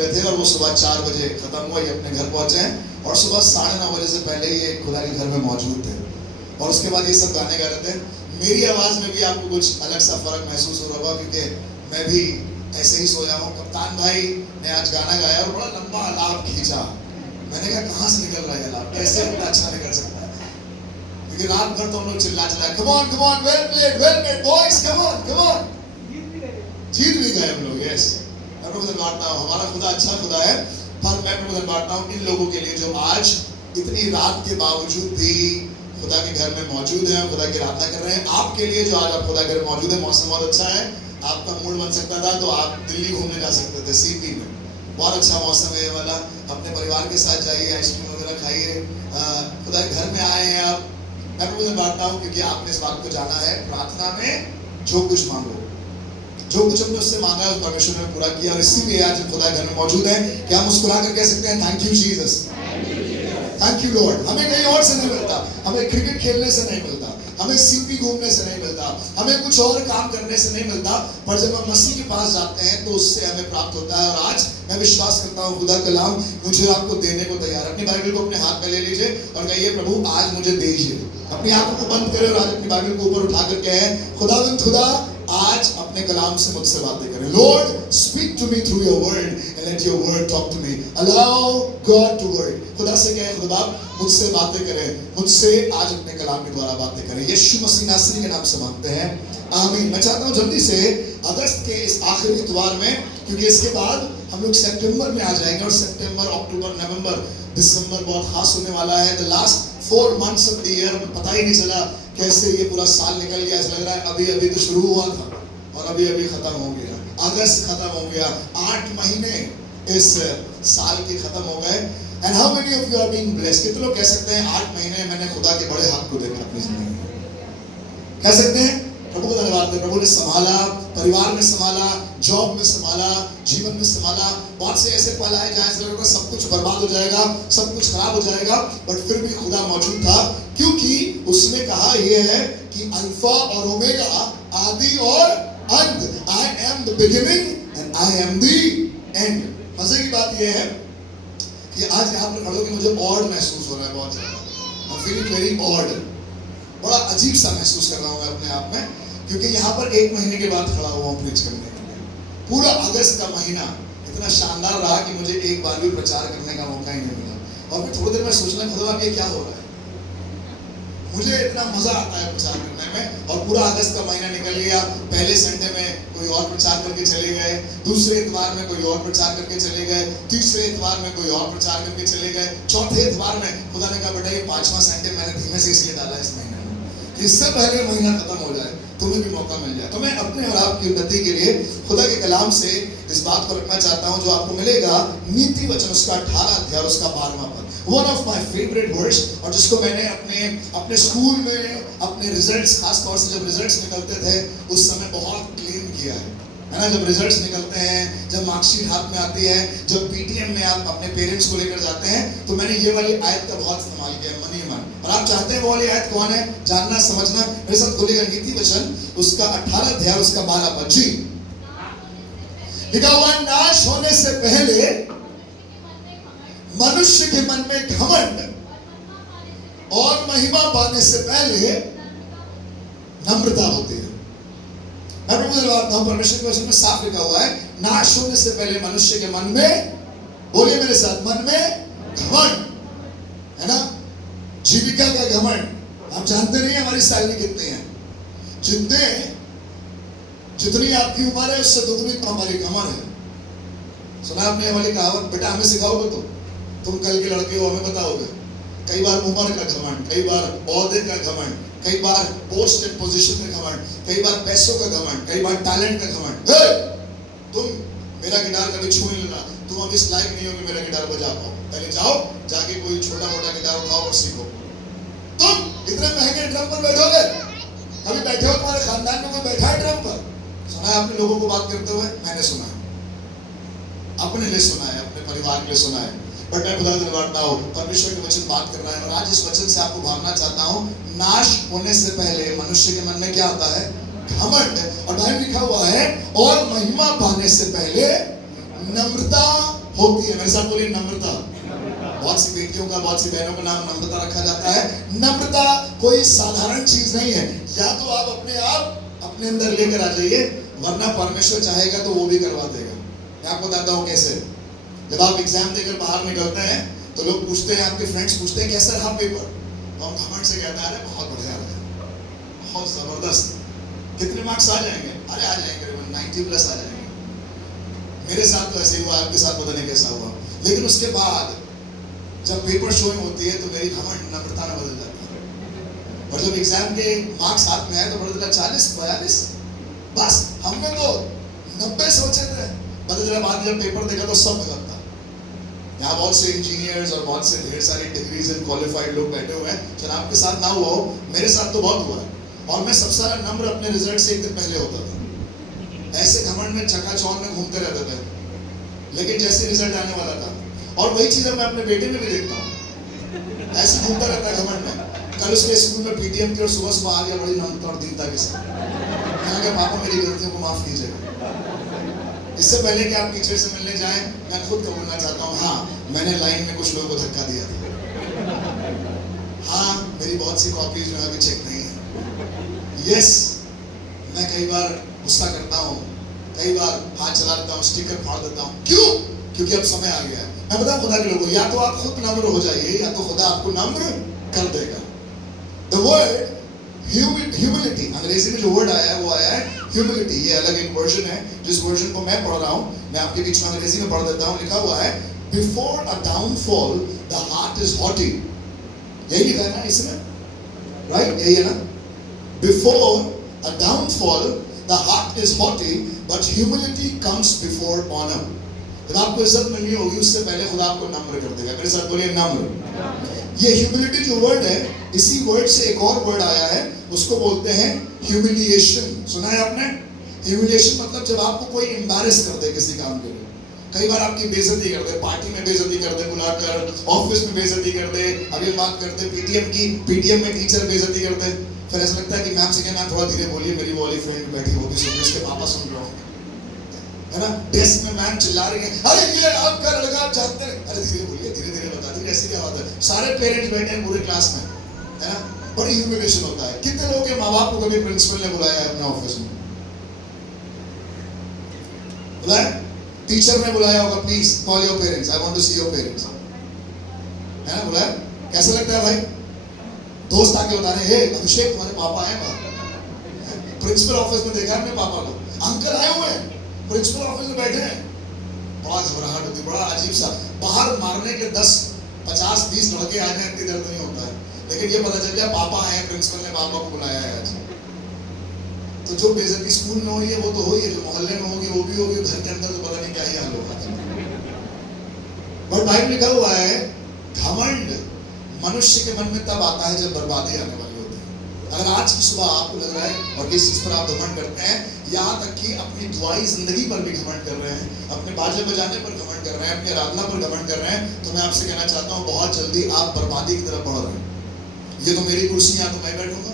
रहे थे और वो सुबह 4 बजे खत्म हुआ, ये अपने घर पहुंचे हैं और सुबह 9:30 बजे से पहले ये खुदा के घर में मौजूद थे और उसके बाद ये सब गाने गा रहे थे। मेरी आवाज में भी आपको कुछ अलग सा फर्क महसूस हो रहा होगा क्योंकि मैं भी ऐसे ही सोया हूँ। कप्तान भाई ने आज गाना गाया और बड़ा लंबा आलाप खींचा। मैंने कहा कहाँ से निकल रहा है आलाप, कैसे इतना अच्छा निकल सकता है, क्योंकि रात भर तो हम लोग चिल्ला come on well played boys, come on जीत भी गए हम लोग। यस, मैं प्रभु धन्यवाद हूँ, हमारा खुदा अच्छा खुदा है। पर मैं प्रभु धन्यवाद हूँ इन लोगों के लिए जो आज इतनी रात के बावजूद भी खुदा के घर में मौजूद हैं, खुदा की आराधना कर रहे हैं। आपके लिए जो आज आप खुदा के घर मौजूद है, मौसम बहुत अच्छा है, आपका मूड बन सकता था तो आप दिल्ली घूमने जा सकते थे, सीपी में बहुत अच्छा मौसम है ये वाला। अपने परिवार के साथ जाइए, आइसक्रीम वगैरह खाइए, खुदा के घर में आए हैं आप। मैं प्रभु धन्यवाद हूँ क्योंकि आपने इस बात को जाना है, प्रार्थना में जो कुछ मांगो, जो कुछ हमने उससे मांगा है परमेश्वर ने पूरा किया। और इसीलिए आज खुदा घर में मौजूद है कि हम मुस्कुरा कर कह सकते हैं thank you Jesus, thank you Lord. हमें कहीं और से नहीं मिलता, हमें क्रिकेट खेलने से नहीं मिलता, हमें सीपी घूमने से नहीं मिलता, हमें कुछ और काम करने से नहीं मिलता, पर जब हम मसीह के पास जाते हैं तो उससे हमें प्राप्त होता है। और आज मैं विश्वास करता हूँ खुदा कलाम मुझे आपको देने को तैयार है। अपनी बाइबल को अपने हाथ में ले लीजिए और कहिए प्रभु आज मुझे दीजिए। अपनी आंखों को बंद करें और आज अपनी बाइबल को ऊपर उठा कर कहें खुदा आज अपने कलाम से मुझसे बातें करें। Lord speak to me through your word and let your word talk to me, allow God to word. खुदा से कहें खुदा मुझसे बातें करें, मुझसे आज अपने कलाम के द्वारा बातें करें। यीशु मसीह नासरी के नाम से मांगते हैं, आमीन। मैं चाहता हूँ जल्दी से अगस्त के इस आखिरी इतवार में, क्योंकि इसके बाद हम लोग सितंबर में आ जाएंगे और सितंबर, अक्टूबर, नवंबर, दिसंबर बहुत खास होने वाला है। The last 4 months of the year, पता ही नहीं चला कैसे ये पूरा साल निकल गया। ऐसा लग रहा है अभी तो शुरू हुआ था और अभी खत्म हो गया। अगस्त खत्म हो गया, 8 महीने इस साल के खत्म हो गए। And how many of you are being blessed? कितने लोग कह सकते हैं 8 महीने मैंने खुदा के बड़े हाथ को देखा अपनी जिंदगी में? कह सकते हैं प्रभु को धन्यवाद दें। प्रभु ने संभाला, परिवार में संभाला, जॉब में संभाला, जीवन में संभाला। बहुत से ऐसे पल आए जहाँ ऐसा लगता सब कुछ बर्बाद हो जाएगा, सब कुछ खराब हो जाएगा, बट फिर भी खुदा मौजूद था, क्योंकि उसने कहा यह है कि अल्फा और ओमेगा, आदि और अंत, I am the beginning and I am the end. मजे की बात यह है कि आज यहाँ पर खड़े होकर मुझे ऑड महसूस हो रहा है, बहुत ज्यादा। I am feeling very odd, बड़ा अजीब सा महसूस कर रहा हूँ मैं अपने आप में, क्योंकि यहाँ पर 1 महीने के बाद खड़ा हुआ हूँ प्रीच करने के लिए। पूरा अगस्त का महीना इतना शानदार रहा कि मुझे एक बार भी प्रचार करने का मौका ही नहीं मिला। और फिर थोड़ी देर में सोचने खुदा ये क्या हो रहा है, मुझे इतना मजा आता है प्रचार करने में। और पूरा अगस्त का महीना निकल गया, पहले संडे में कोई और प्रचार करके चले गए, दूसरे इतवार में कोई और प्रचार करके चले गए, तीसरे इतवार में कोई और प्रचार करके चले गए, चौथे इतवार में खुदा ने कहा बेटा ये 5वां संडे मैंने धीमे से इसलिए डाला इस महीने में, इससे पहले महीना खत्म हो जाए, तुम्हें भी मौका मिल जाए। तो मैं अपने और आपकी उन्नति के लिए खुदा के कलाम से इस बात को रखना चाहता हूं जो आपको मिलेगा नीति वचन उसका 18 अध्याय उसका 12वां पद, one of my favourite words, और जिसको मैंने अपने स्कूल में अपने रिजल्ट्स, खास तौर से जब रिजल्ट्स निकलते थे उस समय बहुत क्लेम किया है ना। जब रिजल्ट्स निकलते हैं, जब मार्कशीट हाथ में आती है, जब पीटीएम में आप अपने पेरेंट्स को लेकर जाते हैं, तो मैंने ये वाली आयत का बहुत इस्तेमाल किया है, मन ही मन। और आप चाहते हैं वो वाली आयत कौन है, जानना समझना, मेरे साथ खोलिएगा नीति वचन उसका 18 अध्याय उसका 12 पद। जी, लिखा हुआ नाश होने से पहले मनुष्य के मन में घमंड और महिमा पाने से पहले नम्रता होती है। परमेश्वर के वचन में साफ लिखा हुआ है, नाश होने से पहले मनुष्य के मन में, बोलिए मेरे साथ, मन में घमंड, है ना, जीविका का घमंड। आप जानते नहीं हमारी सैलरी कितनी है, जितनी आपकी उम्र है उससे दुगनी हमारी कमर है। सुना आपने वाली कहावत, बेटा हमें सिखाओगे तो तुम कल के लड़के हो, हमें बताओगे। कई बार उम्र का घमंड, कई बार ओहदे का घमंड, कई बार पोस्ट एंड पोजीशन का घमंड, कई बार पैसों का घमंड, कई बार टैलेंट का घमंड। तुम मेरा गिटार कभी छू नहीं लेना, तुम अब इस लायक नहीं हो कि मेरा गिटार बजा पाओ, पहले जाओ जाके कोई छोटा मोटा गिटार उठाओ और सीखो। तुम इतने महंगे ड्रम पर बैठोगे, कभी बैठे हो, तुम्हारे खानदान में कोई बैठा है ड्रम पर? सुना है आपने लोगों को बात करते हुए? मैंने सुना है, अपने लिए सुना है, अपने परिवार के लिए सुना है। बट मैं खुदा धन्यवाद हूं, परमेश्वर के वचन बात कर रहा है और आज इस वचन से आपको भागना चाहता हूं। नाश होने से पहले मनुष्य के मन में क्या आता है? घमंड। और बाइबल लिखा हुआ है, और महिमा पाने से पहले नम्रता होती है। मेरे साथ बोलिए नम्रता। बहुत सी बेटियों का, बहुत सी बहनों का नाम नम्रता रखा जाता है। नम्रता कोई साधारण चीज नहीं है। या तो आप अपने आप अपने अंदर लेकर आ जाइए, वरना परमेश्वर चाहेगा तो वो भी करवा देगा। मैं आपको बताता हूँ कैसे। जब आप एग्जाम देकर बाहर निकलते हैं तो लोग पूछते हैं, आपके फ्रेंड्स पूछते हैं कैसा रहा पेपर, तो हम घमंड से कहते हैं अरे बहुत बढ़िया रहा, बहुत जबरदस्त। कितने मार्क्स आ जाएंगे? अरे आ जाएंगे, 90+ आ जाएंगे। मेरे साथ तो ऐसे ही हुआ, आपके साथ पता नहीं कैसा हुआ। लेकिन उसके बाद जब पेपर शोइंग होती है तो मेरी घमंड नम्रता में बदल जाती है। और जब एग्जाम के मार्क्स हाथ में आए तो पता चला 40-42, बस हमने तो 90 सोचे थे, पता चला बाद में जब पेपर देखा तो सब गलत था। यहाँ बहुत से इंजीनियर्स और बहुत से ढेर सारी डिग्रीज एंड क्वालिफाइड लोग बैठे हुए हैं। चलो आपके साथ ना हुआ हो, मेरे साथ तो बहुत हुआ है। और मैं सबसे ज्यादा नम्र अपने रिजल्ट से एक दिन पहले होता था। ऐसे घमंड में चकाचौंध में घूमते रहते थे, लेकिन जैसे रिजल्ट आने वाला था, और वही चीज मैं अपने बेटे में भी देखता हूँ, ऐसे घूमता रहता है घमंड में। कल उसके स्कूल में पीटीएम थी और सुबह सुबह आ गया बड़ी नम्रता और दीनता के साथ, कहा पापा मेरी गलतियों को माफ कीजिएगा। इससे पहले कि आप टीचर से मिलने जाएं, मैं खुद बोलना चाहता हूँ, हाँ मैंने लाइन में कुछ लोगों को धक्का दिया था। हाँ मेरी बहुत सी कॉपीज जो है अभी चेक नहीं है। यस, मैं कई बार गुस्सा करता हूँ, कई बार हाथ चला देता हूँ, स्टिकर फाड़ देता हूँ। क्यों? क्योंकि अब समय आ गया है। मैं बताऊं खुदा के लोगों, या तो आप खुद नम्र हो जाइए या तो खुदा आपको नम्र कर देगा। द वर्ड ह्यूमिलिटी, अंग्रेजी में जो वर्ड आया है वो आया है ह्यूमिलिटी। ये अलग एक वर्जन है, जिस वर्जन को मैं पढ़ रहा हूं मैं आपके बीच में अंग्रेजी में पढ़ देता हूं। लिखा हुआ है before a downfall the heart is haughty. यही लिखा है ना इसमें, राइट? यही है ना, before a downfall the heart is haughty but humility comes before honour. जब आपको इज्जत मिलनी होगी उससे पहले खुदा आपको नम्र कर देगा। मेरे साथ बोलिए नम्र। ये ह्यूमिलिटी जो वर्ड है, इसी वर्ड से एक और वर्ड आया है, उसको बोलते हैं ह्यूमिलिएशन। सुना है आपने? ह्यूमिलिएशन मतलब जब आपको कोई एम्बैरेस कर दे किसी काम के लिए। कई बार आपकी बेइज्जती कर दे, पार्टी में बेइज्जती कर दे बुलाकर, ऑफिस में बेइज्जती कर दे, अभी बात करते पीटीएम में टीचर बेइज्जती कर दे। फिर ऐसा लगता है कि मैम से कहना थोड़ा धीरे बोलिए, मेरी वो वाली फ्रेंड बैठी वो भी सुन रही, उसके पापा सुन रहे हो, है ना? डेस्क में मैम चिल्ला रही है, अरे ये आपका लड़का आप जानते हैं, अरे धीरे बोलिए, धीरे धीरे बता दी, ऐसी क्या बात है? सारे पेरेंट्स बैठे हैं पूरे क्लास में, है ना? बड़ी ह्यूमिलिएशन होता है। कितने लोगों के माँ बाप को कभी प्रिंसिपल ने बुलाया है अपने ऑफिस में? बुलाया? टीचर ने बुलाया होगा, please call your parents, I want to see your parents, है ना? बुलाया? कैसा लगता है भाई? दोस्त आके बता रहे हैं, अभिषेक तुम्हारे पापा आए बाहर। प्रिंसिपल ऑफिस में देखा है अपने पापा को, अंकल आए हुए हैं, प्रिंसिपल ऑफिस में बैठे हैं। बड़ा घबराहट होती, बड़ा अजीब सा। बाहर मारने के 10, 50, 20 लड़के आ जाए, इतनी दर्द नहीं होता है, लेकिन ये पता चल गया पापा आए, प्रिंसिपल ने पापा को बुलाया है आज। तो जो बेइज्जती स्कूल में हुई है वो तो हुई है, जो मोहल्ले में होगी वो भी होगी, घर के अंदर तो पता नहीं क्या ही हाल होगा। बट बाइबल लिखा हुआ है घमंड मनुष्य के मन में तब आता है जब बर्बादी आने वाली होती है। अगर आज की सुबह आपको लग रहा है और किस चीज पर आप घमंड करते हैं, यहाँ तक कि अपनी दुआई जिंदगी पर भी घमंड कर रहे हैं, अपने बाजे बजाने पर घमंड कर रहे हैं, अपनी आराधना पर घमंड कर रहे हैं, तो मैं आपसे कहना चाहता हूँ बहुत जल्दी आप बर्बादी की तरफ बढ़ रहे हैं। ये तो मेरी कुर्सी, यहाँ तो मैं बैठूंगा,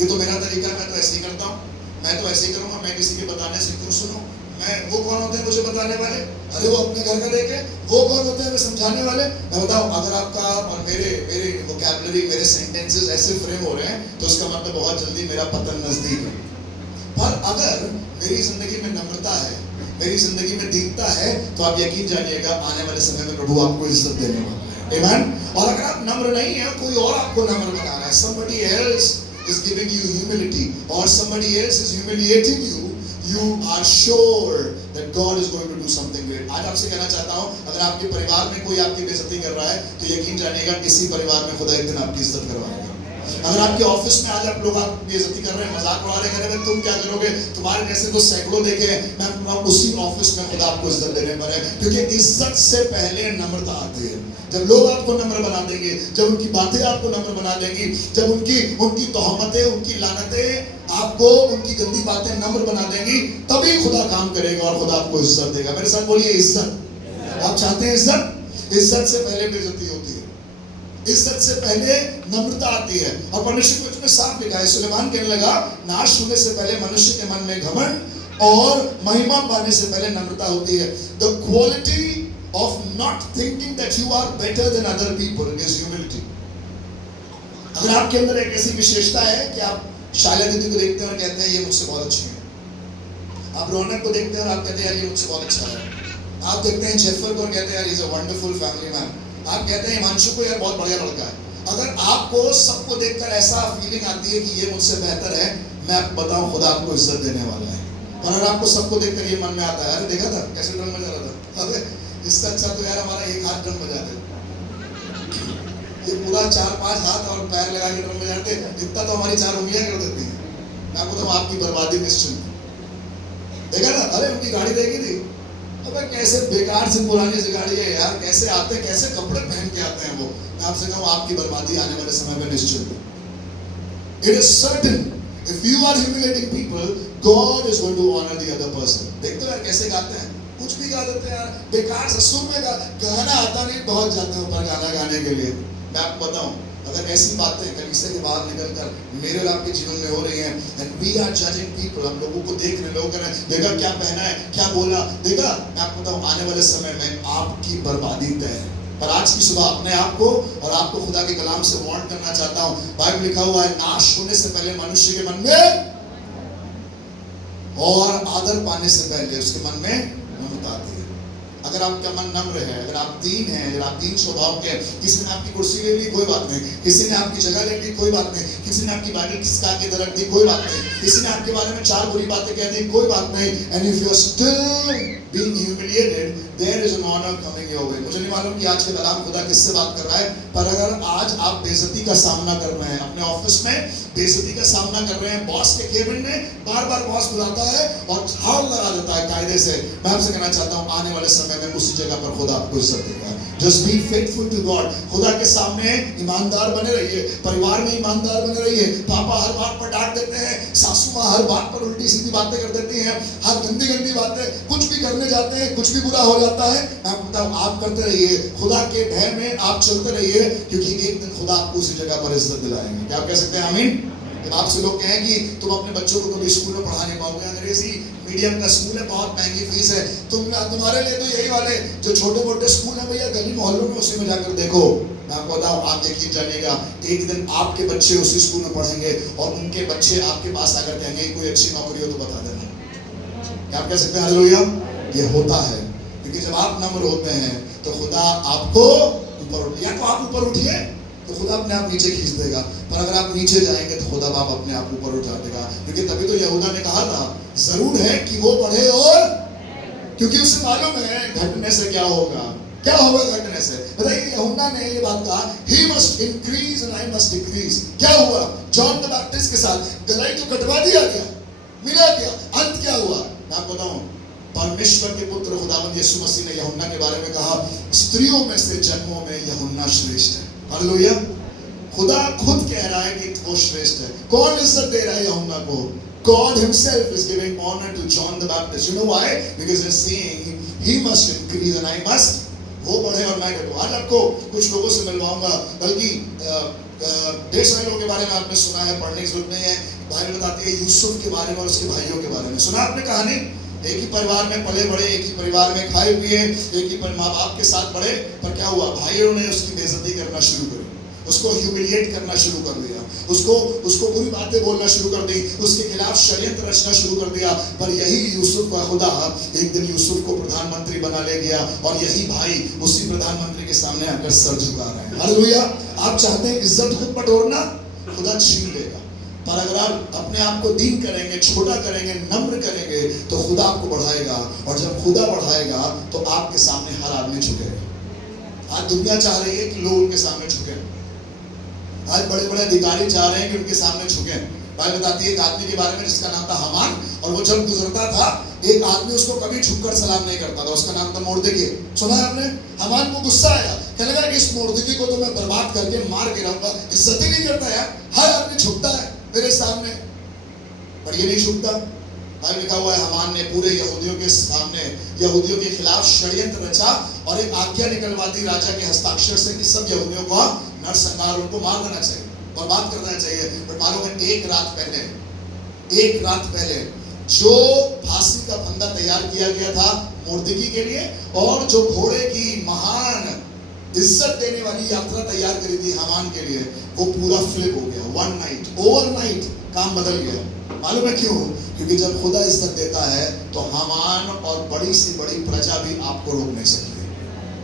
ये तो मेरा तरीका, मैं तो ऐसे ही करता हूँ, मैं तो ऐसे ही करूंगा, मैं किसी के बताने से क्यों सुनूं? मैं, वो कौन होते हैं मुझे बताने वाले? अरे वो अपने घर का देखे, वो कौन होते हैं हमें समझाने वाले? मैं बताऊं, अगर आपका और मेरे वोकैबुलरी, मेरे सेंटेंसेस ऐसे फ्रेम हो रहे हैं तो उसका मतलब बहुत जल्दी मेरा पतन नजदीक है। पर अगर मेरी जिंदगी में नम्रता है, मेरी जिंदगी में दीनता है, तो आप यकीन जानिएगा आने वाले समय में प्रभु आपको इज्जत देने वाला है। आमीन। और अगर आप नम्र नहीं है, कोई और आपको नम्र बना रहा है, somebody else is giving you humility or somebody else is humiliating you, you are sure that God is going to do something great. आज आपसे कहना चाहता हूँ, अगर आपके परिवार में कोई आपकी बेइज्जती कर रहा है तो यकीन जानिएगा इसी परिवार में खुदा एक दिन आपकी इज्जत करवाएगा। अगर आपके ऑफिस में आज आप लोग आपकी बेइज्जती कर रहे हैं, मजाक उड़ा रहे हैं, तुम क्या करोगे, तुम्हारे जैसे तो सैकड़ों देखे हैं, मैं उसी ऑफिस में खुदा आपको इज्जत देने पर है, क्योंकि इज्जत से पहले नम्रता आती है। जब लोग आपको नम्र बना देंगे, जब उनकी बातें आपको नम्र बना देंगी, जब उनकी तोहमतें, उनकी लानतें आपको, उनकी गंदी बातें नम्र बना देंगी, तभी खुदा काम करेगा और खुदा आपको इज्जत देगा। मेरे साथ बोलिए इज्जत। आप चाहते हैं इज्जत? इज्जत से पहले बेइज्जती होती है, इज्जत से पहले नम्रता आती है। और परमेश्वर को इसमें साफ लिखा है, सुलेमान कहने लगा नाश होने से पहले मनुष्य के मन में घमंड और महिमा पाने से पहले नम्रता होती है। The quality of not thinking that you are better than other people is humility. अगर आपके अंदर एक ऐसी विशेषता है कि आप शालिया दीदी को देखते हैं और कहते हैं ये मुझसे बहुत अच्छी है, आप रौनक को देखते हैं और आप कहते हैं यार ये मुझसे बहुत अच्छा है, आप देखते हैं जेफर को और कहते हैं यार is a wonderful family man, आप कहते हैं हिमांशु को यार बहुत बढ़िया लड़का है। अगर आपको सबको देखकर ऐसा फीलिंग आती है कि ये मुझसे बेहतर है, मैं आपको बताऊं खुदा आपको इज्जत देने वाला है। और अगर आपको सबको देखकर ये मन में आता है, अरे देखा था कैसे ड्रम बजा रहा था, अबे इससे अच्छा तो यार हमारा एक हाथ ड्रम बजाते, ये पूरा 4-5 हाथ और पैर लगा के ड्रम बजाते, इतना तो हमारी 4 उंगलियां कर देती हैं। मैं आपको तो आपकी बर्बादी निश्चित। देखा ना, अरे उनकी गाड़ी देखी थी, अबे कैसे बेकार से पुरानी सी गाड़ी है यार, कैसे आते हैं, कैसे कपड़े पहन के आते हैं वो। मैं आपसे कहूँ आपकी बर्बादी आने वाले समय में निश्चित है। It is certain if you are humiliating people, God is going to honor the other person. देखते हो यार कैसे गाते हैं, कुछ भी गा देते हैं यार, बेकार से सुर में गाना आता नहीं, पहुंच जाते हैं ऊपर गाना गाने के लिए। मैं आपको बताऊं, अगर ऐसी बातें कलीसिया के बाहर निकलकर मेरे और आपके जीवन में हो रही हैं, and we are judging people, हम लोगों को देख रहे, लोग कह रहे हैं देखा क्या पहना है, क्या बोला, देखा। मैं आपको बताऊं आने वाले समय में आपकी बर्बादी तय है। पर आज की सुबह अपने आप को और आपको खुदा के कलाम से वार्न करना चाहता हूं। बाइबल लिखा हुआ है नाश होने से पहले मनुष्य के मन में और आदर पाने से पहले उसके मन में नम्रता आती है। अगर आपका मन नम्र है, अगर आप दीन हैं, अगर आप दीन स्वभाव के, किसी ने आपकी कुर्सी ले ली कोई बात नहीं, किसी ने आपकी जगह ले ली कोई बात नहीं, किसी ने आपकी बाइबल खिसका के रख दी कोई बात नहीं, किसी ने आपके बारे में 4 बुरी बातें कह दी कोई बात नहीं, and if you are still being humiliated, there is an honor coming your way. मुझे नहीं मालूम कि आज के कलाम खुदा किससे बात कर रहा है, पर अगर आज आप बेइज्जती का सामना कर रहे हैं, अपने ऑफिस में बेइज्जती का सामना कर रहे हैं, बॉस के केबिन में बार-बार बॉस बुलाता है और झाड़ लगा देता है कायदे से, मैं आपसे कहना चाहता हूं आने वाले समय में उसी जगह पर खुदा आपको इज्जत देगा। Just be faithful to God. खुदा के सामने ईमानदार बने रहिए, परिवार में ईमानदार बने रहिए। पापा हर बात पर डांट देते हैं, सासू माँ हर बात पर उल्टी सीधी बातें कर देती हैं, हर गंदी गंदी बातें, कुछ भी करने जाते हैं कुछ भी बुरा हो जाता है। मैं बताऊं आप करते रहिए, खुदा के भय में आप चलते रहिए, क्योंकि एक दिन खुदा आपको उसी जगह पर इज्जत दिलाएंगे। क्या आप कह सकते हैं आमीन? जब आपसे लोग कहें कि तुम अपने बच्चों को कभी स्कूल में पढ़ा नहीं पाओगे, अंग्रेजी मीडियम का स्कूल है, बहुत महंगी फीस है, तुम्हारे लिए तो यही वाले जो छोटे मोटे स्कूल है भैया गली मोहल्लों में, उसी में जाकर देखो। मैं आपको बताऊं आप यकीन जानिएगा, एक दिन आपके बच्चे उसी स्कूल में पढ़ेंगे और उनके बच्चे आपके पास आकर कहेंगे कोई अच्छी नौकरी हो तो बता देना। क्या आप कह सकते हैं हालेलुया? ये होता है, क्योंकि जब आप नम्र होते हैं तो खुदा आपको ऊपर उठ, या तो आप ऊपर उठिए तो खुदा अपने आप नीचे खींच देगा, पर अगर आप नीचे जाएंगे तो खुदा बाप अपने आप ऊपर उठा देगा। क्योंकि तभी तो यहूदा ने कहा था जरूर है कि वो बढ़े, और क्योंकि उसे मालूम है घटने से क्या होगा, क्या होगा घटने से। बताइए यहूदा ने ये बात कहा, he must increase and I must decrease। क्या हुआ जॉन द बैप्टिस्ट के साथ? गलाई तो कटवा दिया गया, मिला गया, अंत क्या हुआ? मैं आपको बताऊं परमेश्वर के पुत्र खुदावंद यीशु मसीह ने यूहन्ना के बारे में कहा स्त्रियों में से जन्मों में यूहन्ना श्रेष्ठ है। हालेलुया। खुदा खुद कह रहा है कि वो श्रेष्ठ है। कौन इज्जत दे रहा है यूहन्ना को? God himself is giving honor to John the Baptist. You know why? Because he's saying he must increase and I must, वो बढ़े और मैं घटूं। आज आपको कुछ लोगों से मिलवाऊंगा, बल्कि ढेर सारे लोगों के बारे में आपने सुना है, पढ़ने की जरूरत नहीं है। बाइबल बताती है यूसुफ के बारे में और उसके भाइयों के बारे में। सुना आपने कहानी? एक ही परिवार में पले बड़े, एक ही परिवार में खाए पिए, एक ही माँ बाप के साथ बड़े, पर क्या हुआ भाइयों ने उसकी बेइज्जती करना शुरू कर दी, उसको ह्यूमिलिएट करना शुरू कर दिया, उसको बुरी बातें बोलना शुरू कर दी, उसके खिलाफ षड्यंत्र रचना शुरू कर दिया। पर यही यूसुफ का खुदा एक दिन यूसुफ को प्रधानमंत्री बना ले गया और यही भाई उसी प्रधानमंत्री के सामने आकर सर झुका रहे हैं। हालेलुया। आप चाहते हैं इज्जत खुद बटोरना, खुदा छीन लेगा, पर अगर आप अपने आप को दीन करेंगे, छोटा करेंगे, नम्र करेंगे तो खुदा आपको बढ़ाएगा, और जब खुदा बढ़ाएगा तो आपके सामने हर आदमी झुकेगा। आज दुनिया चाह रही है कि लोग उनके सामने झुके, आज बड़े बड़े अधिकारी चाह रहे हैं कि उनके सामने झुके। बाइबल बताती है एक आदमी के बारे में जिसका नाम था हामान, और वो जब गुजरता था एक आदमी उसको कभी झुककर सलाम नहीं करता था, उसका नाम था मोर्देकी। सुना है आपने? हामान को गुस्सा आया, कहने लगा कि इस मोर्देकी को तो मैं बर्बाद करके मार गिराऊंगा, इज्जत ही नहीं करता यार, हर आदमी झुकता है मेरे सामने, पर ये नहीं झुकता। भाई लिखा हुआ है हामान ने पूरे यहूदियों के सामने यहूदियों के खिलाफ षड्यंत्र रचा और एक आज्ञा निकलवा दी राजा के हस्ताक्षर से कि सब यहूदियों को नरसंहार, उनको मार देना चाहिए, बर्बाद कर देना चाहिए। पर मालूम है एक रात पहले जो फांसी का फंदा तैयार किया गया था मुर्दगी के लिए, और जो घोड़े की महान इज्जत देने वाली यात्रा तैयार करी थी हामान के लिए, वो पूरा फ्लिप हो गया। वन नाइट, ओवरनाइट काम बदल गया। मालूम है क्यों? क्योंकि जब खुदा इज्जत देता है तो हामान और बड़ी सी बड़ी प्रजा भी आपको रोक नहीं सकती।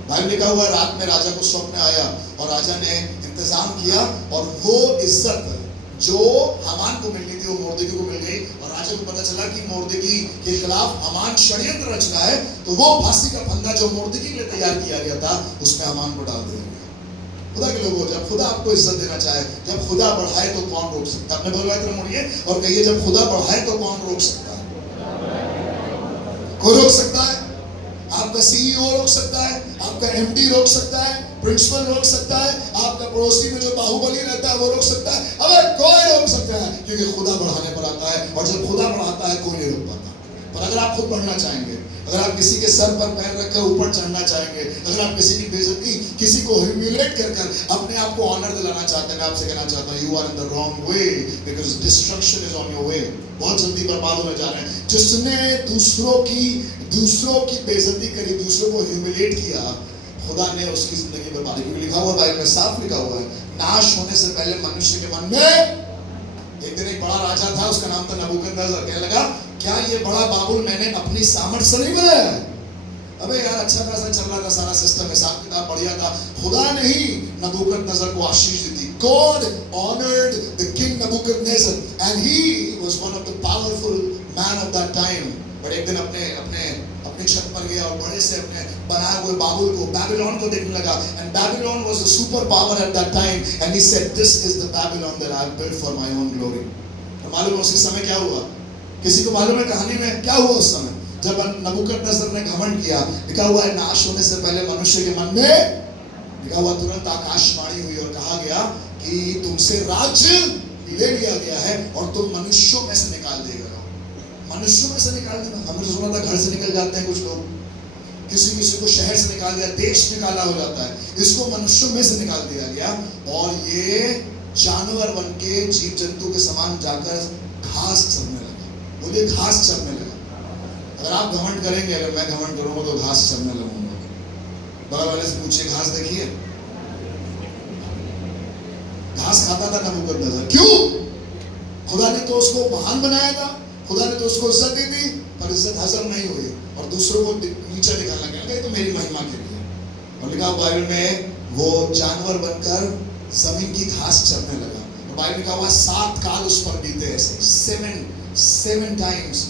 बाइबल लिखा हुआ है, रात में राजा को स्वप्न आया और राजा ने इंतजाम किया, और वो इज्जत जो हामान को मिलनी थी वो मुर्दगी को मिल गई। और राजा को पता चला कि मुर्दगी के खिलाफ हामान षड्यंत्र रच रहा है, तो वो फांसी का फंदा जो मुर्दगी के लिए तैयार किया गया था उसमें हामान को डाल दिया गया। खुदा के लोगों, जब खुदा आपको इज्जत देना चाहे, जब खुदा बढ़ाए तो कौन रोक सकता है? अपने बोलवाए तरफ मुड़िए और कहिए, जब खुदा बढ़ाए तो कौन रोक सकता है? कोई रोक सकता है? आपका सीईओ रोक सकता है, आपका एमडी रोक सकता है, प्रिंसिपल रोक सकता है, आपका पड़ोसी में जो बाहुबली रहता है वो रोक सकता है। अगर कोई रोक सकता है, क्योंकि खुदा बढ़ाने पर आता है, और जब खुदा बढ़ाता है कोई नहीं रोक पाता। पर अगर आप खुद बढ़ना चाहेंगे, अगर आप किसी के सर पर पैर रखकर ऊपर चढ़ना चाहेंगे, अगर आप किसी की बेइज्जती, किसी को ह्यूमिलेट कर अपने आप को ऑनर दिलाना चाहते हैं, मैं आपसे कहना चाहता हूं, you are in the wrong way, because destruction is on your way. बहुत जल्दी बर्बाद होने जा रहे हैं। जिसने दूसरों की बेइज्जती करी, दूसरों को ह्यूमिलेट किया, खुदा ने उसकी जिंदगी बर्बाद की। क्योंकि लिखा हुआ बाइबल में साफ लिखा हुआ है, नाश होने से पहले मनुष्य के मन में, एक दिन एक बड़ा राजा था, उसका नाम था नबूकदनेस्सर। कहने लगा, क्या ये बड़ा बाबुल मैंने अपनी सामर्थ से नहीं बनाया? अबे यार, अच्छा खासा चल रहा था सारा सिस्टम, हिसाब किताब बढ़िया था। खुदा ने ही नबूकदनेस्सर को आशीष दी थी। God honored the king Nebuchadnezzar and he was one of the powerful man of that time. but एक दिन अपने छत पर गया और बड़े से अपने बनाए हुए बाबुल को, बैबिलोन को देखने लगा। and Babylon was a super power at that time and he said, this is the Babylon that I have built for my own glory. तो मालूम है उसी समय क्या हुआ? किसी को मालूम है कहानी में क्या हुआ उस समय जब नबूकदनेस्सर ने घमंड किया? लिखा हुआ है, नाश होने से पहले मनुष्य के मन में, लिखा हुआ, तुरंत आकाशवाणी हुई और कहा गया कि तुमसे राज्य ले लिया गया है और तुम मनुष्यों में से निकाल दिए गए हो। मनुष्यों में से निकाल दिया। हमने तो सुना था घर से निकल जाते हैं कुछ लोग, किसी को शहर से निकाल दिया, देश निकाला हो जाता है। इसको मनुष्यों में से निकाल दिया गया और ये जानवर बन के जीव जंतु के समान जाकर घास चरने लगा। बोलिए, घास चरने लगा। अगर आप घमंड करेंगे, अगर मैं घमंड करूंगा तो घास चरने लगूंगा। बगल वाले से पूछिए, घास देखिए? घास खाता था नबूकदनेस्सर। क्यों? खुदा ने तो उसको महान बनाया था, खुदा ने तो उसको इज्जत दी थी, पर इज्जत हासिल नहीं हुई और दूसरों को नीचे दिखाने लगा, ये तो मेरी महिमा के लिए। और लिखा बाइबल में, वो जानवर बनकर जमीन की घास चरने लगा। और बाइबल लिखा हुआ 7 काल उस पर बीते, ऐसे 7 टाइम्स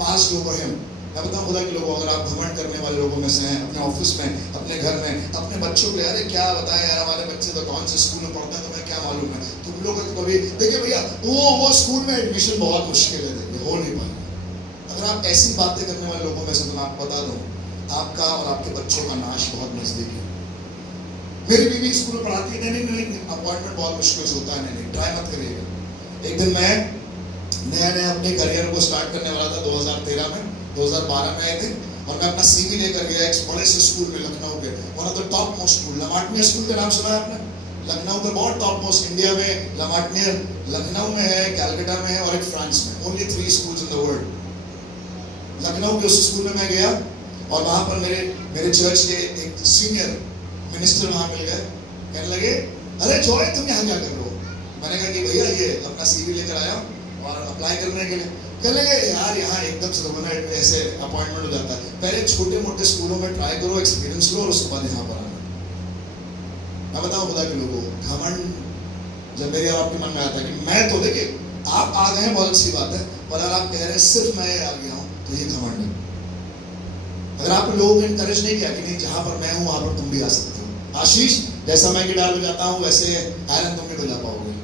पास ओवर हिम। मैं बताऊं खुदा के लोगों, अगर आप घमंड करने वाले लोगों में से हैं, अपने ऑफिस में, अपने घर में, अपने बच्चों को, अरे क्या बताएं यार, हमारे बच्चे तो कौन से स्कूल में पढ़ते हैं, तुम्हें क्या मालूम है? तुम लोग तो कभी देखिए भैया, वो स्कूल में एडमिशन बहुत मुश्किल है, देखिए हो नहीं पाएगा। अगर आप ऐसी बातें करने वाले लोगों में से, तो मैं आपको बता दूं, आपका और आपके बच्चों का नाश बहुत नजदीक है। मेरी बीवी स्कूल में पढ़ाती है, नहीं अपॉइंटमेंट बहुत मुश्किल से होता है, नहीं ट्राई मत करिएगा। एक दिन मैं नया अपने करियर को स्टार्ट करने वाला था 2013 में, 2012 में आए थे और मैं अपना सीवी लेकर गया एक बड़े से स्कूल में, लखनऊ के, one of the top most school. La Martiniere school का नाम सुना है आपने? लखनऊ में बहुत टॉप मोस्ट, इंडिया में लमाटनियर लखनऊ में है, कलकत्ता में है और एक फ्रांस में, only 3 schools in the world. Lucknow के उस स्कूल में मैं गया और वहां पर मेरे चर्च के एक सीनियर मिनिस्टर वहां मिल गए। कहने लगे, अरे जॉय तुम यहाँ क्या कर रहे हो? मैंने कहा कि भैया ये अपना सीवी लेकर आया और अप्लाई करने के लिए। कहने लगे, यार यहाँ एकदम से रोना ऐसे अपॉइंटमेंट हो जाता है, पहले छोटे मोटे स्कूलों में ट्राई करो, एक्सपीरियंस लो और उसके बाद यहाँ पर आना। मैं बताऊँ खुदा के लोगों, घमंड जब मेरे और आपके मन में आता है कि मैं तो, देखिए आप आ गए हैं बहुत अच्छी बात है, पर अगर आप कह रहे हैं सिर्फ मैं आ गया हूँ तो ये घमंड है। अगर आप लोगों को इनकरेज नहीं किया कि नहीं, जहां पर मैं हूं वहां पर तुम भी आ सकते हो। आशीष, जैसा मैं गिटार बजाता हूं वैसे आयरन तुम भी बजा पाओगे।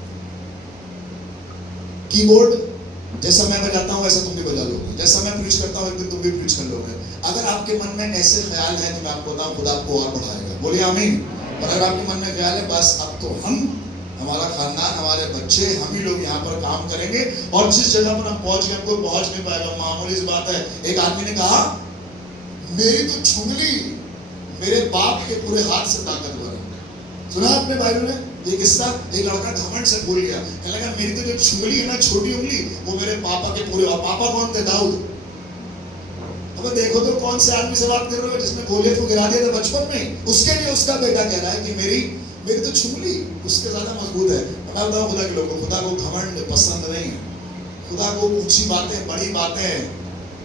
कीबोर्ड जैसा मैं बजाता हूं वैसा तुम भी बजा लोगे। जैसा मैं प्रीच करता हूं एक दिन तुम भी प्रीच कर लोगे। अगर आपके मन में ऐसे ख्याल है तो मैं आपको बताऊं, खुदा आपको और बढ़ाएगा। बोलिए आमीन। और अगर आपके मन में ख्याल है बस अब तो हमारा खानदान, हमारे बच्चे, हम ही लोग यहाँ पर काम करेंगे और जिस जगह पर हम पहुंच गए कोई पहुंच नहीं पाएगा, मामूली सी बात है। एक आदमी ने कहा, मेरी तो छुंगली मेरे बाप के पूरे हाथ से ताकतवर है। सुना आपने बाइबल में ये किस्सा? एक लड़का घमंड से भूल गया, कहने लगा मेरी तो जो छुंगली है ना, छोटी उंगली, वो मेरे पापा के पूरे, और पापा कौन थे? दाऊद। अब अब देखो तो कौन से आदमी से बात कर रहे हो जिसने गोलियत को गिरा दिया था बचपन में, उसके लिए उसका बेटा कह रहा है कि मेरी तो चुंगली उसके ज्यादा मजबूत है। मैं बताऊं खुदा के लोगों, खुदा को घमंड पसंद नहीं है, खुदा को ऊंची बातें बड़ी बातें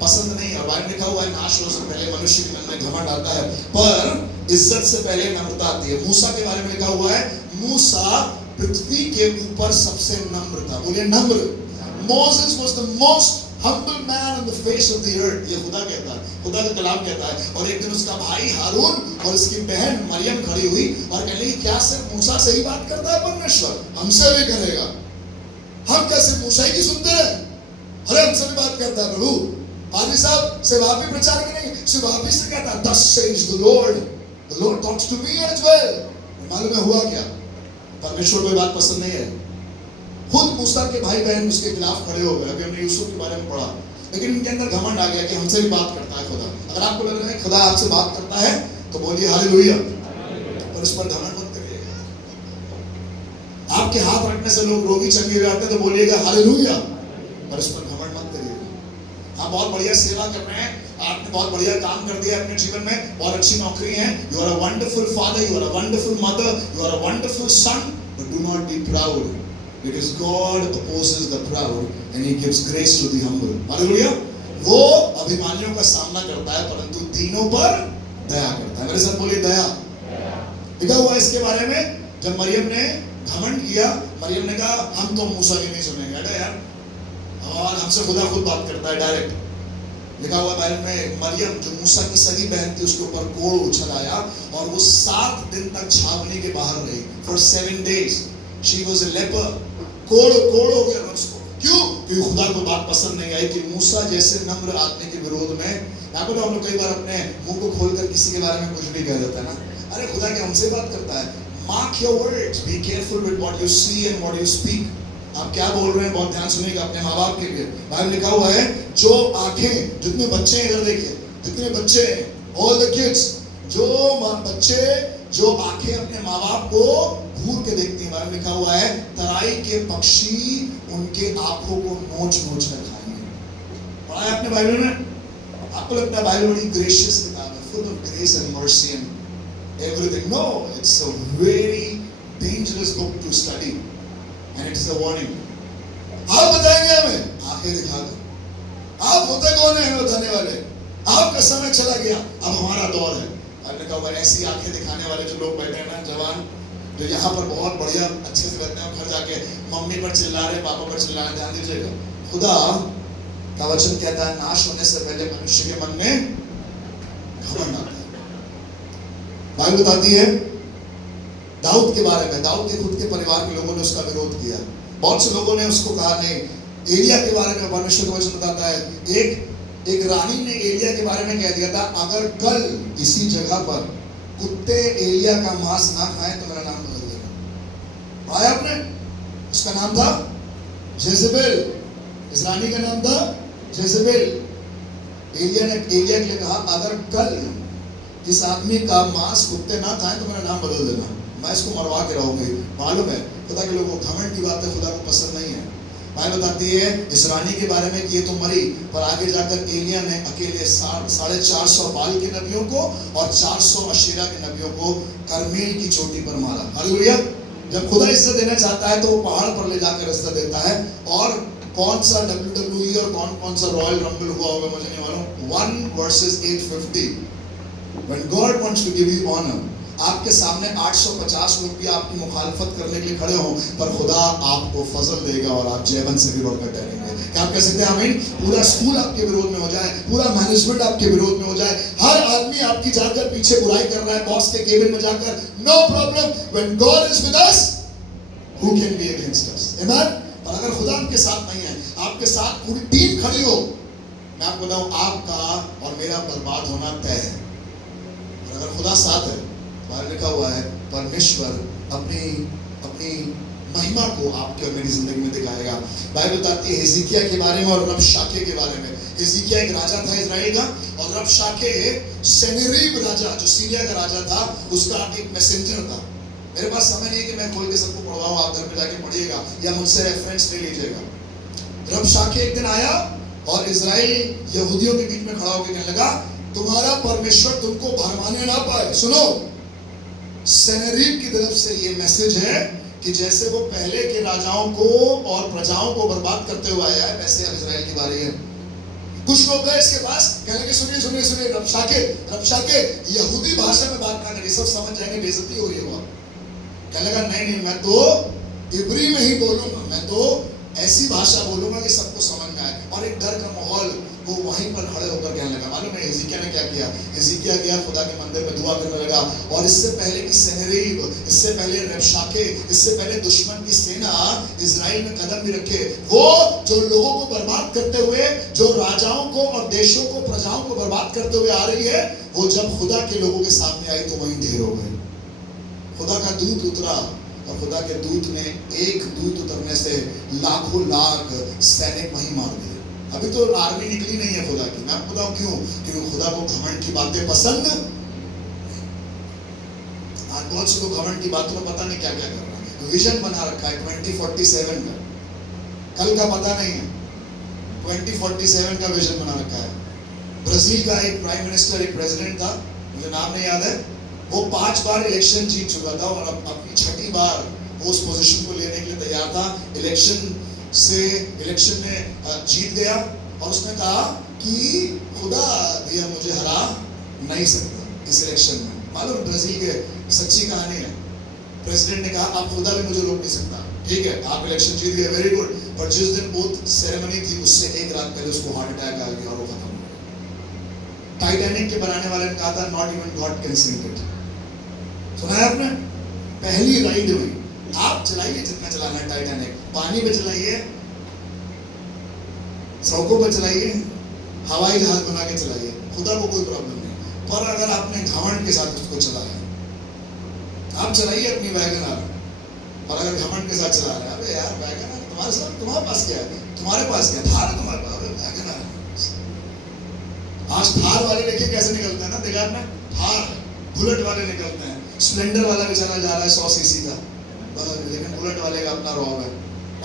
पसंद नहीं है। बाइबल लिखा हुआ है नाश होने से पहले मनुष्य के मन में घमंड आता है, पर इज्जत से पहले नम्रता आती है। मूसा के बारे में लिखा हुआ है, मूसा पृथ्वी के ऊपर सबसे नम्र था। बोलिए नम्र। Moses was the most humble man on the face of the earth। ये खुदा कहता है, खुदा का कलाम कहता है। और एक दिन उसका भाई हारून और उसकी बहन मरियम खड़ी हुई और कहने लगी, क्या सिर्फ मूसा से ही बात करता है परमेश्वर? हमसे भी करेगा। हम कैसे मूसा ही की सुनते रहे? अरे हमसे भी बात करता है प्रभु। पादरी साहब सिर्फ आप ही प्रचार की नहीं, सिर्फ आप ही से कहता है, thus says the Lord talks to me as well। मालूम है हुआ क्या? परमेश्वर को ये बात पसंद नहीं है। खुद मूसा के भाई बहन उसके खिलाफ खड़े हो गए। अभी हमने यूसुफ के बारे में पढ़ा, लेकिन इनके अंदर घमंड आ गया कि हमसे भी बात करता है खुदा। अगर आपको लग रहा है खुदा आपसे बात करता है तो बोलिए हालेलुया, और इस पर घमंड मत करिएगा। आपके हाथ रखने से लोग रोगी चंगे हो जाते हैं तो बोलिएगा हालेलुया, पर इस पर घमंड मत करिएगा। आप बहुत बढ़िया सेवा कर रहे हैं, आपने बहुत बढ़िया काम कर दिया अपने जीवन में, बहुत अच्छी नौकरी है, you are a wonderful father, you are a wonderful mother, you are a wonderful son, but do not be proud, because God opposes the proud and He gives grace to the humble। Hallelujah. वो अभिमानियों का सामना करता है परंतु दीनों पर दया करता है। मेरे साथ बोलिए दया। लिखा हुआ इसके बारे में, जब मरियम ने घमंड किया, मरियम ने कहा हम तो मूसा की नहीं सुनेंगे। अरे यार, और हमसे खुदा खुद बात करता है डायरेक्ट। लिखा हुआ बाइबल में, मरियम जो मूसा की सगी बहन थी उसके ऊपर कोड़ उछल आया और वो 7 दिन तक छावनी के बाहर रही। For 7 days she was a leper। कोड़ हो गया उसको। क्यों? क्योंकि खुदा को बात पसंद नहीं आई कि मूसा जैसे नम्र आदमी के विरोध में। आपको तो हम लोग कई बार अपने मुंह को खोलकर किसी के बारे में कुछ भी कह देते हैं ना। अरे खुदा क्या हमसे बात करता है? Mark your words, be careful with what you see and what you speak. आप क्या बोल रहे हैं बहुत ध्यान सुनिएगा अपने माँ बाप के लिए। बाइबल लिखा हुआ है, जो आंखें, जितने बच्चे हैं इधर देखिए, जितने बच्चे हैं, ऑल द किड्स, जो बच्चे जो आंखें अपने माँ बाप को घूर के देखती हैं, बाइबल लिखा हुआ है, तराई के पक्षी उनके आंखों को नोच नोच कर खाएंगे। पढ़ा है आपने बाइबल में? आपको लगता है बाइबल बड़ी ग्रेशियस किताब है, full of grace and mercy and everything. No, it's a very dangerous book to study and it's a warning. आप बताएंगे हमें आंखें दिखाकर। आप होते कौन है बताने वाले? आपका समय चला गया, अब हमारा दौर है। आपने कहा ऐसी आंखें दिखाने वाले जो लोग बैठे हैं ना, जवान, जो यहाँ पर बहुत बढ़िया अच्छे से रहते हैं, घर जाके मम्मी पर चिल्ला रहे, पापा पर चिल्ला रहे। ध्यान दीजिएगा, खुदा का वचन कहता है नाश होने से पहले मनुष्य के मन में घमंड आता है। बाइबल बताती है दाऊद के बारे में, दाऊद के खुद के परिवार के लोगों ने उसका विरोध किया। बहुत से लोगों ने उसको कहा नहीं। एलिया के बारे में परमेश्वर का वचन बताता है, एक रानी ने एलिया के बारे में कह दिया था, अगर कल इसी जगह पर कुत्ते एलिया का मांस ना खाएं तो मेरा नाम बदल देना। आया आपने? उसका नाम था जेजेबेल। इस रानी का नाम था जेजेबेल। एलिया के लिए कहा, अगर कल इस आदमी का मांस कुत्ते ना खाएं तो मेरा नाम बदल देना, मैं इसको मरवा के रहूंगी। मालूम है खुदा के लोगों, घमंड की बातें खुदा को पसंद नहीं है। बाइबल बताती है इस रानी के बारे में कि ये तो मरी, पर आगे जाकर एलिया ने अकेले 450 बाल के नबियों को और 400 अशेरा के नबियों को करमेल की चोटी पर मारा। हालेलुया। जब खुदा इज्जत देना चाहता है तो वो पहाड़ पर ले जाकर इज्जत देता है। और कौन सा WWE और कौन सा रॉयल रंबल हुआ होगा मुझे नहीं मालूम, 1 versus 850। When God wants to give you honor, आपके सामने 850 लोग भी आपकी मुखालफत करने के लिए खड़े हों, पर खुदा आपको फजल देगा और आप जयवन से भी बढ़कर ठहरेंगे। क्या आप कह सकते हैं आमीन? पूरा स्कूल आपके विरोध में हो जाए, पूरा मैनेजमेंट आपके विरोध में हो जाए, हर आदमी आपकी जाकर पीछे बुराई कर रहा है, बॉस के केबिन में जाकर, no problem, when God is with us who can be against us? आमीन। और अगर खुदा आपके साथ नहीं है, आपके साथ पूरी टीम खड़ी हो, मैं आपको बताऊं आपका और मेरा बर्बाद होना तय है। और अगर खुदा साथ है, बाहर लिखा हुआ है परमेश्वर अपनी महिमा को आपके और मेरी जिंदगी में दिखाएगा। बाइबल बताती है हिजकिय्याह के बारे में और रबशाके के बारे में। हिजकिय्याह एक राजा था इजराइल का, और रबशाके सेनेरीब राजा जो सीरिया का राजा था, उसका एक मैसेंजर था। मेरे पास समय नहीं है कि मैं खोल के सबको पढ़वाऊं, आप घर पे जाके पढ़िएगा या मुझसे रेफरेंस ले लीजिएगा। रबशाके एक दिन आया और इजराइल यहूदियों के बीच में खड़ा होकर कहने लगा, तुम्हारा परमेश्वर तुमको भरमाने ना पाए। सुनो, सनहेरीब की तरफ से ये मैसेज है कि जैसे वो पहले के राजाओं को और प्रजाओं को बर्बाद करते हुए आया है, वैसे अब इजराइल की बारी है। कुछ लोग गए इसके पास, कहने लगे सुनिए सुनिए सुनिए, रबशाके यहूदी भाषा में बात ना करिए, सब समझ जाएंगे, बेइज्जती हो रही है वहां। कहने लगा नहीं, मैं तो इब्री में ही बोलूंगा, मैं तो ऐसी भाषा बोलूंगा कि सबको समझ में आए। और एक डर का माहौल, वो वहीं पर खड़े होकर कहने लगा, मालूम है हिजकिय्याह ने क्या किया? हिजकिय्याह गया खुदा के मंदिर में दुआ करने लगा, और इससे पहले कि सनहेरीब, इससे पहले रबशाके, इससे पहले दुश्मन की सेना इजराइल में कदम भी रखे, वो जो लोगों को बर्बाद करते हुए, जो राजाओं को और देशों को, प्रजाओं को बर्बाद करते हुए आ रही है, वो जब खुदा के लोगों के सामने आई तो वहीं ढेर हो गए। खुदा का दूत उतरा, और खुदा के दूत ने, एक दूत उतरने से लाखों लाख सैनिक वहीं मार दिए। अभी तो आर्मी निकली नहीं है खुदा की। मैं आपको बताऊं क्यों? क्योंकि खुदा को घमंड की बातें पसंद। आज बहुत से लोग घमंड की बातों में पता नहीं क्या क्या कर रहे हैं। विजन बना रखा है 2047 का, कल का पता नहीं है। 2047 का विजन बना रखा है। ब्राजील का एक प्राइम मिनिस्टर, एक प्रेसिडेंट था, मुझे नाम नहीं याद है, वो 5 बार इलेक्शन जीत चुका था और अपनी 6ठी बार वो उस पोजीशन को लेने के लिए तैयार था। इलेक्शन में जीत गया और उसने कहा कि खुदा भैया मुझे हरा नहीं सकता इस इलेक्शन में। मालूम ब्राजील के सच्ची कहानी है। प्रेसिडेंट ने कहा आप खुदा भी मुझे रोक नहीं सकता, ठीक है आप इलेक्शन जीत गए, वेरी गुड, पर जिस दिन ओथ सेरेमनी थी उससे एक रात पहले उसको हार्ट अटैक आ गया और वो खत्म हो गया। टाइटैनिक के बनाने वाले ने कहा था not even God can sink it. सुना है आपने? पहली राइड में आप चलाइए जितना चलाना है टाइटैनिक, पानी पे चलाइए, सड़कों पर चलाइए, हवाई जहाज बना के चलाइए, खुदा को कोई प्रॉब्लम नहीं। पर अगर आपने घमंड के साथ उसको चलाया, आप चलाइए अपनी वैगन आर, और अगर घमंड के साथ चला रहे हैं, अरे यार वैगन आर तुम्हारे साथ, तुम्हारे पास क्या है, तुम्हारे पास क्या थार है, तुम्हारे पास वैगन आर। आज थार वाले देखिए कैसे निकलते हैं ना, देखा आपने? थार बुलेट वाले निकलते हैं, स्प्लेंडर वाला भी चला जा रहा है 100 सीसी का, लेकिन बुलेट वाले का अपना रॉब है।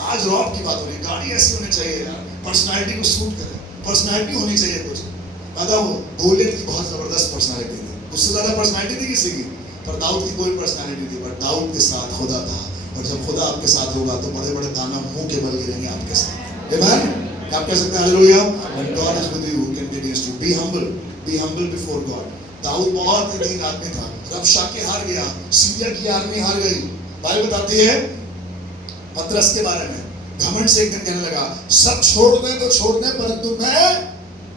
आज रॉब की बात हो रही है। गाड़ी ऐसी होनी चाहिए यार, पर्सनालिटी को सूट करे, पर्सनालिटी होनी चाहिए कुछ। पता हो गोलियत की बहुत जबरदस्त पर्सनालिटी थी, उससे ज्यादा पर्सनालिटी थी किसी की, पर दाऊद की कोई पर्सनालिटी थी, बट दाऊद के साथ खुदा था। और जब खुदा आपके साथ होगा तो बड़े बड़े दाना मुंह के बल गिरेंगे आपके साथ। आमीन। आप कह सकते हैं hallelujah, when God is with you, who can be against you? Be humble before God. दाऊद बहुत ही दीन आदमी था। रबशाके हार गया, सीरिया की आर्मी हार गई। बाइबल बताती है पतरस के बारे में, घमंड से एक दिन कहने लगा सब छोड़ दें तो छोड़ दें, परंतु मैं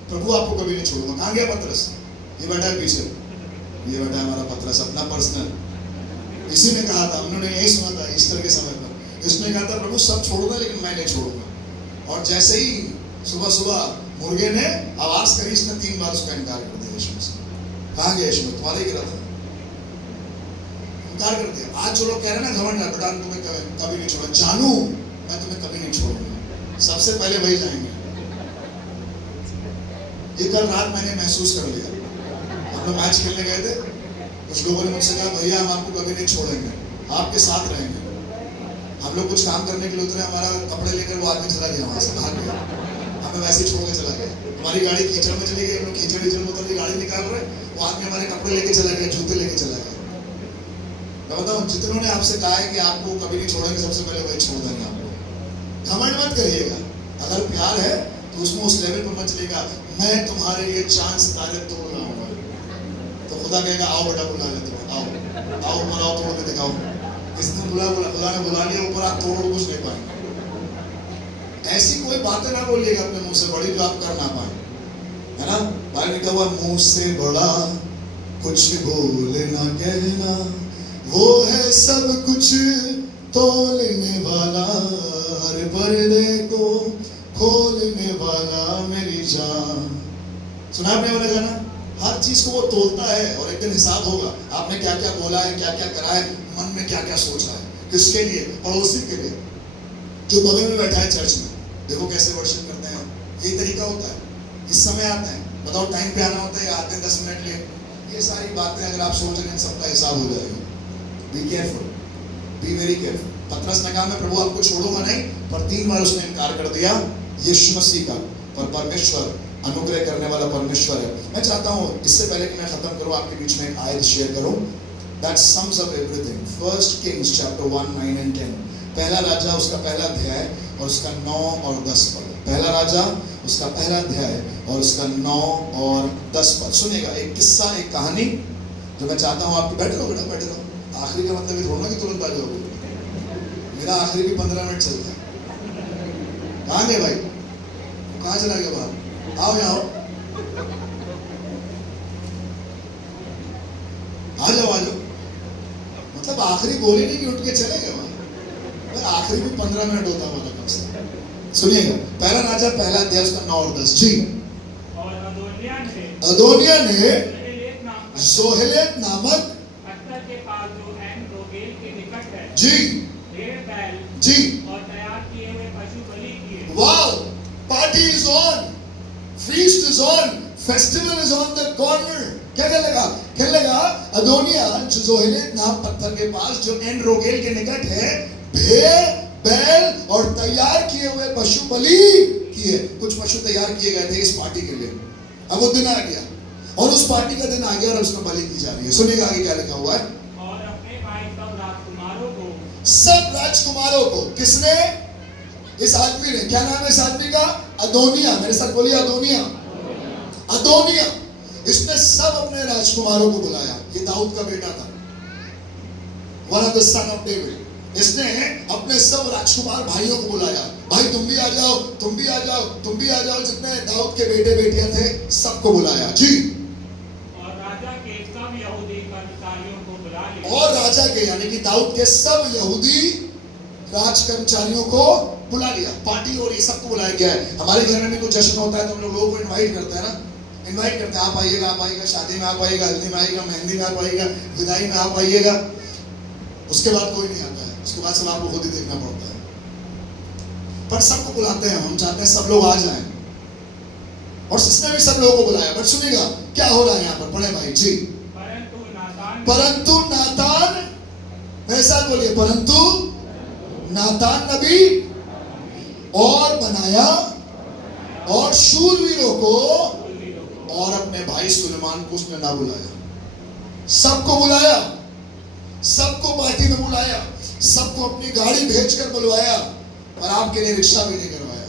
प्रभु आपको कभी नहीं छोड़ूंगा। कहाँ गया पतरस? ये बैठा है पीछे, ये बैठा है हमारा पतरस, अपना पर्सनल। इसी ने कहा था, हमने यही सुना था ईस्टर के समय पर, इसने कहा था प्रभु सब छोड़ दें लेकिन मैं नहीं छोड़ूंगा। और जैसे ही सुबह सुबह मुर्गे ने आवाज करी, इसने 3 बार उसका इनकार कर दिया यीशु से। कहाँ गया यीशु? तुम्हारे गिरा था, इनकार कर दिया। आज जो लोग कह रहे हैं ना घमंड है, बेटा तुम्हें कभी नहीं छोड़ा, जानू मैं तुम्हें कभी नहीं छोड़ूंगा, सबसे पहले वही जाएंगे। ये कल रात मैंने महसूस कर लिया। हम लोग मैच खेलने गए थे, कुछ लोगों ने मुझसे कहा भैया हम आपको कभी नहीं छोड़ेंगे, आपके साथ रहेंगे। हम लोग कुछ काम करने के लिए उतरे, हमारा कपड़े लेकर वो आदमी चला गया, वहां से भाग गया, हमें वैसे ही छोड़ के चला गया। हमारी गाड़ी कीचड़ में चली गई, हम लोग कीचड़ में उतर के गाड़ी निकाल रहे, वो आदमी हमारे कपड़े लेके चला गया, जूते लेके चला गया। मैं बताऊं जितनों ने आपसे कहा है कि आपको कभी नहीं छोड़ेंगे, सबसे पहले वही छोड़ देंगे आपको। घमंड मत करिएगा, अगर प्यार है तो उसमें उस लेवल पर मत चलेगा मैं तुम्हारे लिए चांद सितारे तोड़ रहा हूँ, तो खुदा कहेगा आओ बेटा बुला लेते हो, आओ आओ ऊपर आओ, तोड़ के दिखाओ। किसी दिन खुदा ने बुला लिया ऊपर, आप तोड़ कुछ नहीं पाएंगे। ऐसी कोई बातें ना बोलिएगा अपने मुंह से बड़ी जो आप कर ना पाए, है ना? बाइबल में कहा हुआ मुंह से बड़ा कुछ बोले ना कहना, वो है सब कुछ तोलने वाला, हर पर्दे को खोलने वाला मेरी जान। सुना आपने वाला गाना? हर चीज को वो तोलता है और एक दिन हिसाब होगा, आपने क्या क्या बोला है, क्या क्या करा है, मन में क्या क्या सोचा है, किसके लिए? पड़ोसी के लिए, जो बगल में बैठा है चर्च में। देखो कैसे वर्शिप करते हैं, यही तरीका होता है। इस समय आते हैं, बताओ टाइम पे आना होता है, आते हैं 10 मिनट लेट। ये सारी बातें अगर आप सोच रहे हैं सबका हिसाब हो जाएगा। Be careful, be very careful. पतरस ने कहा मैं प्रभु आपको छोड़ूंगा नहीं, पर 3 बार उसने इनकार कर दिया यीशु मसीह का। पर परमेश्वर अनुग्रह करने वाला परमेश्वर है। मैं चाहता हूँ इससे पहले कि मैं खत्म करूँ आपके बीच में एक आयत शेयर करूँ that sums up everything. First Kings chapter 1, 9 and 10. पहला राजा उसका पहला अध्याय और उसका 9 और 10 पद। पहला राजा उसका पहला अध्याय और उसका 9 और 10 पद। सुनिएगा एक किस्सा, एक कहानी जो मैं चाहता हूँ आपको। बैठे रहो बेटा, बैठे रहो। आखिरी का मतलब ये थोड़ा ना कि तुरंत आ जाओगे। मेरा आखिरी भी 15 मिनट चलता है। कहाँ गए भाई? कहाँ चला गया बाहर? आओ यहाँ आ जाओ, आ जाओ। मतलब आखिरी बोले नहीं कि उठ के चले गए वहां। आखिरी भी 15 मिनट होता है वाला कम से। सुनिएगा पहला राजा पहला अध्याय उसका 9 और 10 जी। और अदोनिया ने जोहेलेत नामक पत्थर के पास जो एन रोगेल के निकट है जी भेड़ बैल जी और तैयार किए हुए पशु बलि किए। Wow, party is on, feast is on, festival is on the corner. क्या कहने लगा अदोनिया जो जोहेलेत नाम पत्थर के पास जो एन रोगेल के निकट है भेड़ बैल और तैयार किए हुए पशु बलि किए। कुछ पशु तैयार किए गए थे इस पार्टी के लिए। अब वो दिन आ गया और उस पार्टी का दिन आ गया और उसमें बलि की जा रही है। सुनिएगा आगे क्या लिखा हुआ है। और अपने भाई सब राजकुमारों को किसने? इस आदमी ने। क्या नाम है इस आदमी का? अदोनिया। मेरे साथ बोलिए अदोनिया। अदोनिया इसने सब अपने राजकुमारों को बुलाया। ये दाऊद का बेटा था, one of the son of David. इसने अपने सब राजकुमार भाइयों को बुलाया, भाई तुम भी आ जाओ, तुम भी आ जाओ, तुम भी आ जाओ। जितने दाऊद के बेटे बेटियां थे सबको बुलाया जी। और राजा के सब यहूदी कर्मचारियों को बुला लिया। और राजा के यानी कि दाऊद के सब यहूदी राज कर्मचारियों को बुला लिया। पार्टी हो रही, सबको बुलाया गया है। हमारे घर में भी कुछ जश्न होता है तो हम लोगों को इनवाइट करते हैं ना, इनवाइट करते हैं। आप आइएगा, आप आइएगा, शादी में आप आइएगा, हल्दी में आइएगा, मेहंदी में आप आइएगा, विदाई में आप आइएगा। उसके बाद कोई नहीं आता है, उसके बाद सब आपको खुद ही देखना पड़ता है। पर सबको बुलाते हैं, हम चाहते हैं सब लोग आ जाएं। और इसने भी सब लोगों को बुलाया। बट सुनिएगा क्या हो रहा है यहाँ पर, पढ़े भाई जी। परंतु नातान, मेरे साथ बोलिए, परंतु नातान नबी और बनाया और शूरवीरों को और अपने भाई सुलेमान को उसने ना बुलाया। सबको बुलाया, सबको पार्टी में बुलाया, सबको अपनी गाड़ी भेजकर बुलवाया और आपके लिए रिक्शा भी नहीं करवाया।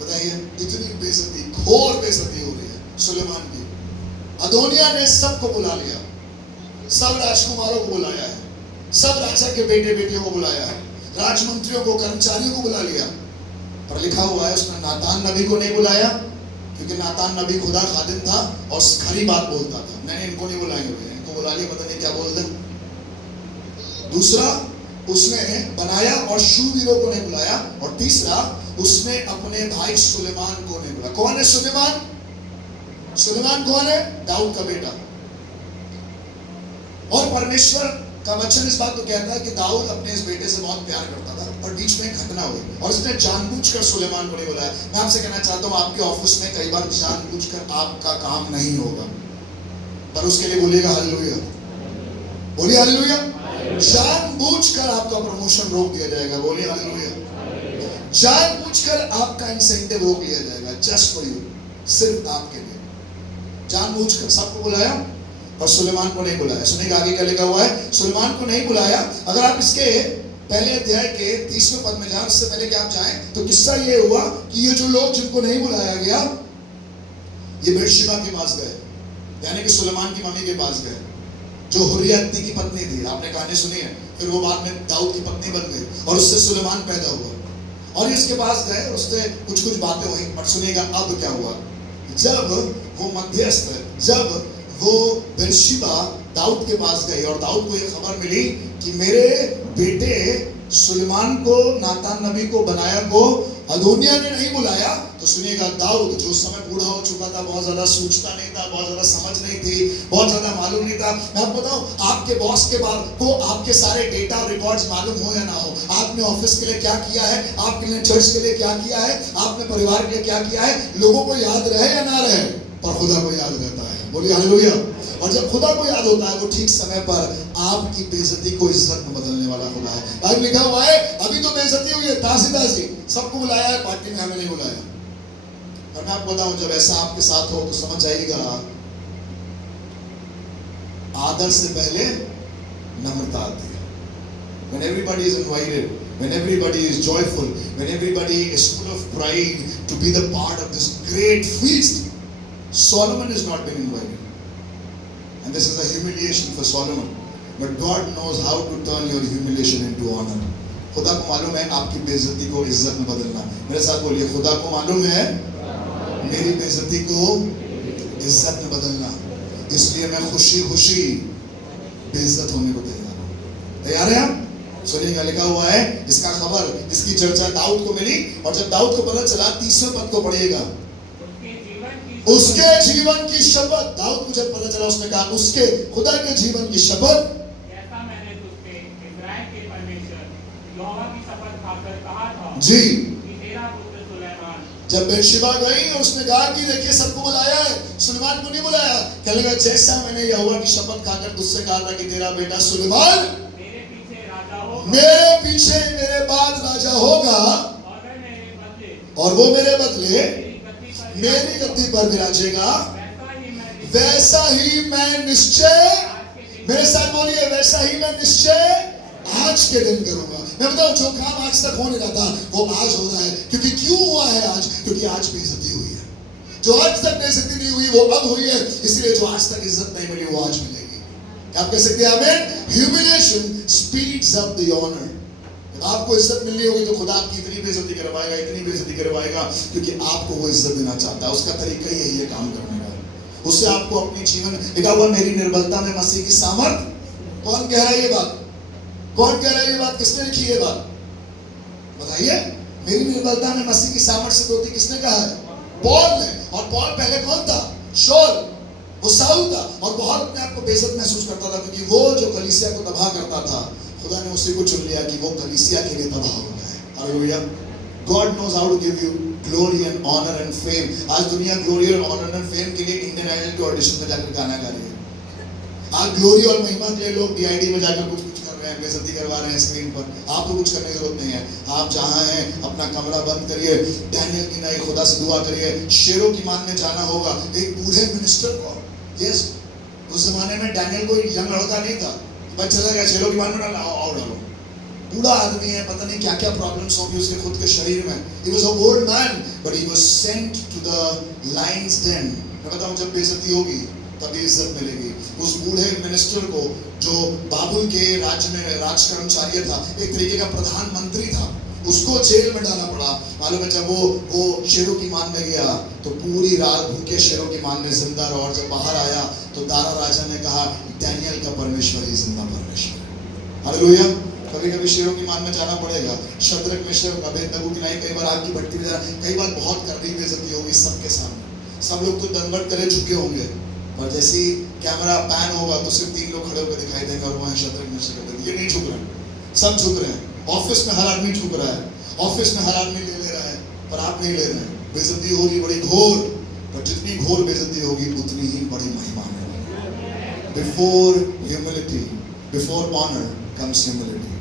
बताइए इतनी बेइज्जती, घोर बेइज्जती हो रही है सुलेमान की। अदोनिया ने सबको बुला लिया, सब राजकुमारों को बुलाया है, सब राजा के बेटे बेटियों को बुलाया है, राजमंत्रियों को, कर्मचारियों को बुला लिया। पर लिखा हुआ है उसने नातान नबी को नहीं बुलाया, क्योंकि नातान नबी खुदा खादिम था और खरी बात बोलता था। मैंने इनको नहीं बुलाए हुए, इनको बुला लिया, पता नहीं क्या बोल दे। दूसरा, उसने बनाया और शूरवीरों को नहीं बुलाया। और तीसरा, उसने अपने भाई सुलेमान को नहीं बुलाया। कौन है सुलेमान? सुलेमान कौन है? दाऊद का बेटा। और परमेश्वर का वचन इस बात को कहता है कि दाऊद अपने इस बेटे से बहुत प्यार करता था, और बीच में एक घटना हुई और उसने जानबूझकर सुलेमान को नहीं बुलाया। मैं आपसे कहना चाहता हूं, आपके ऑफिस में कई बार जानबूझकर आपका काम नहीं होगा, पर उसके लिए बोलिएगा हालेलुया, बोलिए हालेलुया। जानबूझकर आपका प्रमोशन रोक दिया जाएगा, बोलिए हालेलुया। जानबूझकर आपका इंसेंटिव रोक लिया जाएगा, जस्ट फॉर यू, सिर्फ आपके लिए। जानबूझकर सबको बुलाया और सुलेमान को नहीं बुलाया। सुनिएगा आगे क्या लिखा हुआ है। सुलेमान को नहीं बुलाया। अगर आप इसके पहले अध्याय के 30वें पद में जाएं, उससे पहले कि आप जाएं, तो किस्सा ये हुआ कि ये जो लोग जिनको नहीं बुलाया गया, ये बेर्शिबा के पास गए, यानी कि सुलेमान की मम्मी के पास गए, जो हुर्रियत की पत्नी थी। आपने कहानी सुनी है। फिर वो बाद में दाऊद की पत्नी बन गई और उससे सुलेमान पैदा हुआ। और इसके पास गए, उससे कुछ कुछ बातें हुई। बट सुनिएगा अब क्या हुआ। जब वो मध्यस्थ, जब वो बेर्शिबा दाऊद के पास गई और दाऊद को ये खबर मिली कि मेरे बेटे सुलेमान को, नातान नबी को, बनाया को अदोनिया ने नहीं बुलाया, तो सुनिएगा दाऊद जो उस समय बूढ़ा हो चुका था, बहुत ज्यादा सोचता नहीं था, बहुत ज्यादा समझ नहीं थी, बहुत ज्यादा मालूम नहीं था। मैं आपको बताऊं, आपके बॉस के बाद को आपके सारे डेटा और रिकॉर्ड्स मालूम हो या ना हो, आपने ऑफिस के लिए क्या किया है, आपके लिए चर्च के लिए क्या किया है, आपने परिवार के लिए क्या किया है, लोगों को याद रहे या ना रहे, पर खुदा को याद रहता है, बोलिए हालेलुया। और जब खुदा को याद होता है, वो ठीक समय पर आपकी बेइज्जती को इज्जत में बदलने वाला खुदा है। भाई लिखा हुआ है, अभी तो बेइज्जती हुई है, तासी तासी, सबको बुलाया है, पार्टी में हमें नहीं बुलाया। और मैं आपको बताऊं, जब ऐसा आपके साथ हो तो समझ जाइएगा, आदर से पहले नम्रता आती है। When everybody is invited, when everybody is joyful, when everybody is full of pride to be the part of this great feast, Solomon is not been invited. And this is a humiliation for Solomon. But God knows how to turn your humiliation into honor. खुदा को मालूम है आपकी बेइज्जती को इज्जत में बदलना। मेरे साथ बोलिए, खुदा को मालूम है मेरी बेइज्जती को इज्जत में बदलना, इसलिए मैं खुशी खुशी बेइज्जत होने को तैयार हूं। तैयार है आप? सुनिएगा, लिखा हुआ है, इसका खबर, इसकी चर्चा दाऊद को मिली, और जब दाऊद को पता चला, 30वें पद को पढ़िएगा, उसके जीवन की शपथ। दाऊद को जब पता चला, उसने कहा, उसके खुदा के जीवन की शपथ, जैसा मैंने तुझसे इस्राएल के परमेश्वर यहोवा की शपथ खाकर कहा था जी। कि तेरा पुत्र सुलैमान। जब बेतशेबा गई और उसने कहा कि देखिए सबको बुलाया है, सुलेमान को नहीं बुलाया, कहने लगा, जैसा मैंने यहोवा की शपथ खाकर तुझसे कहा था कि तेरा बेटा सुलेमान मेरे पीछे राजा होगा, मेरे पीछे मेरे बाद राजा होगा, और वो मेरे बदले मेरी गद्दी पर विराजेगा, वैसा ही मैं निश्चय, मेरे साथ बोलिए, वैसा ही मैं निश्चय आज के दिन करूंगा। मैं बताऊं, जो काम आज तक हो नहीं रहा था वो आज हो रहा है। क्योंकि क्यों हुआ है आज? क्योंकि आज बेइज्जती हुई है। जो आज तक बेइज्जती नहीं हुई वो अब हुई है, इसलिए जो आज तक इज्जत नहीं मिली वो आज मिलेगी। आप कह सकते हैं आमीन? Humiliation speeds up the honour. आपको इज्जत मिलनी होगी तो खुदा आपकी इतनी बेइज्जती करवाएगा, इतनी बेइज्जती करवाएगा, क्योंकि आपको वो इज्जत देना चाहता है। उसका तरीका ही यही है काम करने का। उससे आपको अपनी जीवन, लिखा हुआ मेरी निर्बलता में मसीह की सामर्थ। कौन कह रहा है ये बात? कौन कह रहा है ये बात? किसने लिखी है बात? बताइए। मेरी निर्बलता में मसीह की सामर्थ सिद्ध होती, किसने कहा है? पौल ने। और पौल पहले कौन था? शाऊल, वो साउल था, और बहुत अपने आप को बेइज्जत महसूस करता था, क्योंकि वो जो कलीसिया को तबाह करता था, खुदा ने उसी को चुन लिया कि वो कलीसिया के लिए तबाह हो जाए। Hallelujah. God knows how to give you glory and honor and fame. आज दुनिया ग्लोरी और ऑनर एंड फेम के लिए इंडियन आइडल के ऑडिशन में जाकर गाना गा रही है। आज ग्लोरी और महिमा के लिए लोग DID में जाकर कुछ कर रहे हैं, बेइज्जती करवा रहे हैं स्क्रीन पर। आपको कुछ करने की जरूरत नहीं है। आप जहां हैं अपना कमरा बंद करिए, डैनियल की नई खुदा से दुआ करिए। शेरों की मान में जाना होगा। एक बूढ़े मिनिस्टर को, यस, उस जमाने में डैनियल कोई यंग लड़का नहीं था, बस चला गया शेरों की मान में डाला, आओ डालो। बूढ़ा आदमी है, पता नहीं क्या क्या प्रॉब्लम्स होंगी उसके खुद के शरीर में। He was an old man, but he was sent to the lion's den. मैं बताऊं, जब बेइज्जती होगी तभी इज्जत मिलेगी। उस बूढ़े मिनिस्टर को, जो बाबुल के राज्य में राज कर्मचारी था, एक तरीके का प्रधानमंत्री था, उसको जेल में डालना पड़ा। मालूम है, जब वो शेरों की मान में गया तो पूरी रात भूखे शेरों की मान में जिंदा रहा, और जब बाहर आया तो दारा राजा ने कहा, डैनियल का परमेश्वर ही जिंदा परमेश्वर है। हालेलुया। कभी कभी शेरों की मान में जाना पड़ेगा। शद्रक, मेशक, अबेदनगो की नहीं, कई बार आग की भट्टी में जाना, कई बार बहुत करनी बेइज्जती होगी सबके सामने। सब लोग तो दंडवत करे झुके होंगे, पर जैसे ही कैमरा पैन होगा तो सिर्फ 3 लोग खड़े होकर दिखाई देंगे, और वो है शद्रक, मेशक, अबेदनगो। ये नहीं झुक रहे, सब झुक रहे हैं। ऑफिस में हर आदमी झुक रहा है, ऑफिस में हर आदमी ले रहा है, पर आप नहीं ले रहे हैं। बेइज्जती हो रही बड़ी घोर, पर जितनी घोर बेइज्जती होगी उतनी ही बड़ी महिमा है। Before humility, before honour comes humility.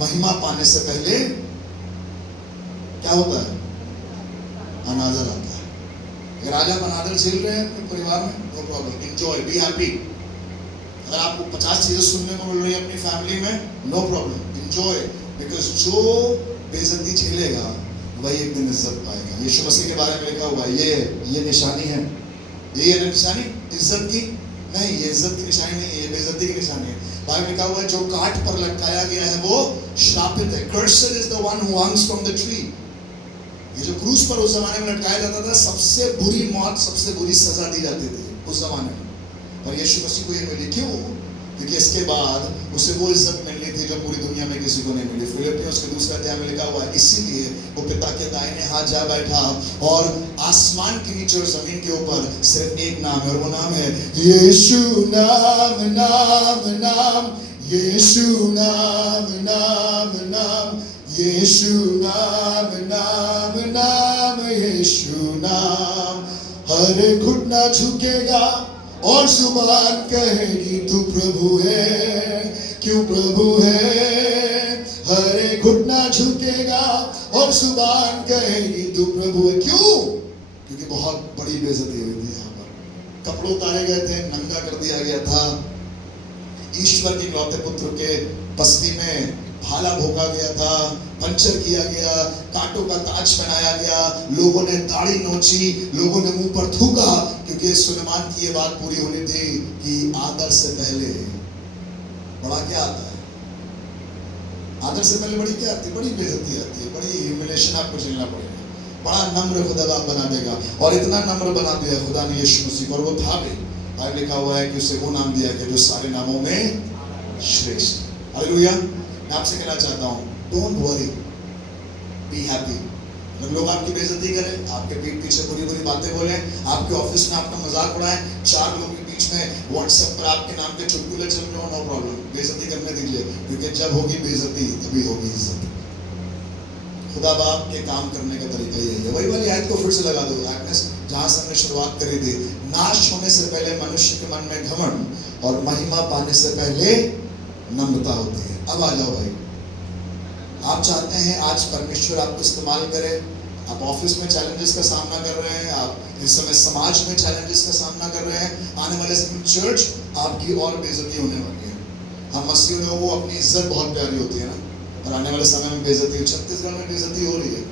महिमा पाने से पहले क्या होता है? अनादर आता है। अगर आज आप अनादर झेल रहे हैं अपने परिवार में, no problem, enjoy, be happy. अगर आपको 50 चीजें सुनने को मिल रही है अपनी फैमिली में, नो प्रॉब्लम, एंजॉय, बिकॉज जो बेइज्जती झेलेगा वही एक दिन इज्जत पाएगा। यीशु मसीह के बारे में लिखा हुआ है, ये निशानी है। ये है निशानी इज्जत की नहीं, ये इज्जत की निशानी नहीं है, ये बेइज्जती की निशानी है। बाइबल में लिखा हुआ है, जो काठ पर लटकाया गया है वो श्रापित है। Cursed is the one who hangs from the tree. ये जो क्रूस पर उस जमाने में लटकाया जाता था, सबसे बुरी मौत, सबसे बुरी सजा दी जाती थी उस जमाने में। पर यीशु मसीह को ये मिली, क्यों? क्योंकि इसके बाद उसे वो इज्जत मिलनी थी जो पूरी दुनिया में किसी को नहीं मिली। फिलिपियों उसके 2 अध्याय में लिखा हुआ है, इसीलिए वो पिता के दाहिने हाथ जा बैठा, और आसमान के नीचे और जमीन के ऊपर सिर्फ एक नाम है, और वो नाम है यीशु। नाम नाम नाम यीशु, नाम नाम नाम यीशु, नाम नाम नाम यीशु नाम। हर घुटना झुकेगा और जुबान कहेगी तू प्रभु है, क्यों प्रभु है। हर घुटना झुकेगा और जुबान कहेगी तू प्रभु है, क्यों? क्योंकि बहुत बड़ी बेइज्जती हुई थी यहाँ पर। कपड़े उतारे गए थे, नंगा कर दिया गया था, ईश्वर के इकलौते पुत्र के पसली में भाला भोंका गया था, पंचर किया गया, कांटों का ताज पहनाया गया, लोगों ने दाढ़ी नोची, लोगों ने मुंह पर थूका, क्योंकि सुलेमान की ये बात पूरी होनी थी कि आदर से पहले बड़ा क्या आता है? आदर से पहले बड़ी क्या आती है? बड़ी बेइज्जती आती है, बड़ी ह्यूमिलिएशन आपको झेलना पड़ेगा। बड़ा नम्र खुदा बाप बना देगा, और इतना नम्र बना दिया खुदा ने यीशु मसीह को, और वो था भी। बाइबल लिखा हुआ है कि उसे वो नाम दिया गया जो सारे नामों में श्रेष्ठ है। हालेलुया। मैं आपसे कहना चाहता हूँ, डोंट वरी, बी हैप्पी। अगर लोग आपकी बेइज्जती करें, आपके पीठ पीछे बुरी बुरी बातें बोलें, आपके ऑफिस में आपका मजाक उड़ाएं, चार लोगों के बीच में व्हाट्सएप पर आपके नाम के चुटकुले चल रहे हो, नो प्रॉब्लम, बेइज्जती करने दीजिए, क्योंकि जब होगी बेइज्जती तभी होगी इज्जत। खुदा बाप के काम करने का तरीका यही है। वही वाली आयत को फिर से लगा दो एग्नेस, जहां से हमने शुरुआत करी थी। नाश होने से पहले मनुष्य के मन में घमंड, और महिमा पाने से पहले नम्रता होती है। अब आ जाओ भाई, आप चाहते हैं आज परमेश्वर आपको इस्तेमाल करे, आप ऑफिस में चैलेंजेस का सामना कर रहे हैं, आप इस समय समाज में चैलेंजेस का सामना कर रहे हैं, आने वाले समय चर्च आपकी और बेइज्जती होने वाली है। हम मसीह लोगों को अपनी इज्जत बहुत प्यारी होती है ना, और आने वाले समय में बेइज्जती, छत्तीसगढ़ में बेइज्जती हो रही है,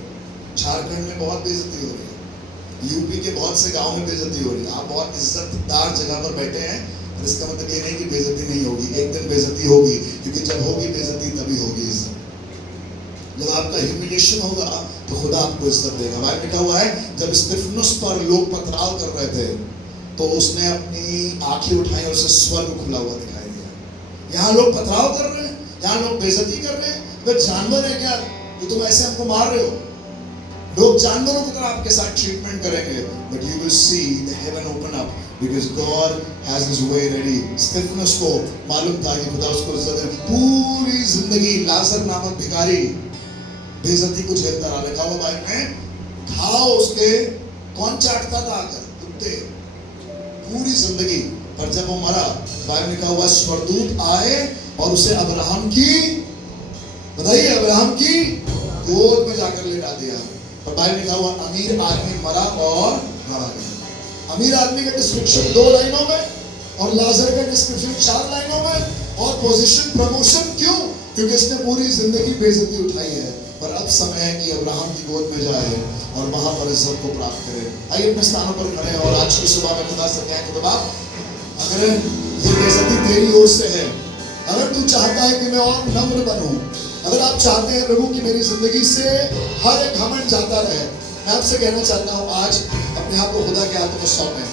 झारखंड में बहुत बेइज्जती हो रही है, यूपी के बहुत से गांव में बेइज्जती हो रही है। आप बहुत इज्जतदार जगह पर बैठे हैं, और इसका मतलब ये नहीं कि बेइज्जती नहीं होगी, एक दिन बेइज्जती होगी, क्योंकि जब होगी बेइज्जती तभी होगी इज्जत। जब आपका ह्यूमिलिएशन होगा तो खुदा आपको इज्जत देगा। बाइबल लिखा हुआ है, जब स्तिफनुस पर लोग पथराव कर रहे थे तो उसने अपनी आंखें उठाई और उसे स्वर्ग खुला हुआ दिखाई दिया। यहाँ लोग पथराव कर रहे हैं, यहाँ लोग बेइज्जती कर रहे हैं, वे जानवर है क्या जो तुम ऐसे हमको मार रहे हो? लोग जानवरों की तरह आपके साथ ट्रीटमेंट करेंगे, but you will see the heaven open up, because God has his way ready. स्तिफनुस को मालूम था कि खुदा उसको इज्जत दे। पूरी जिंदगी लाजर नामक भिखारी बेइज्जती को झेलता रहा। लिखा हुआ बाइबल में, खाओ उसके, कौन चाटता था आकर? कुत्ते। पूरी जिंदगी, पर जब वो मरा, बाइबल लिखा हुआ स्वर्गदूत आए और उसे अब्राहम की, बताइए, अब्राहम की गोद में जाकर लेटा दिया। और बाइबल लिखा हुआ अमीर आदमी मरा और मारा गया। अमीर आदमी का डिस्क्रिप्शन 2 लाइनों में, और लाजर का डिस्क्रिप्शन 4 लाइनों में, और पोजीशन प्रमोशन। क्यों? क्योंकि इसने पूरी जिंदगी बेइज्जती उठाई है, पर अब समय है कि अब्राहम की गोद में जाए और वहां पर इज्जत को प्राप्त करे। आइए अपने स्थानों पर खड़े हैं, और आज की सुबह में खुदा से कहें, खुदा अगर ये बेइज्जती तेरी ओर से है, अगर तू चाहता है कि मैं और नम्र बनूं, अगर आप चाहते हैं प्रभु कि मेरी जिंदगी से हर एक घमंड जाता रहे, मैं आपसे कहना चाहता हूं, आज अपने आप को खुदा के हाथों में सौंपें।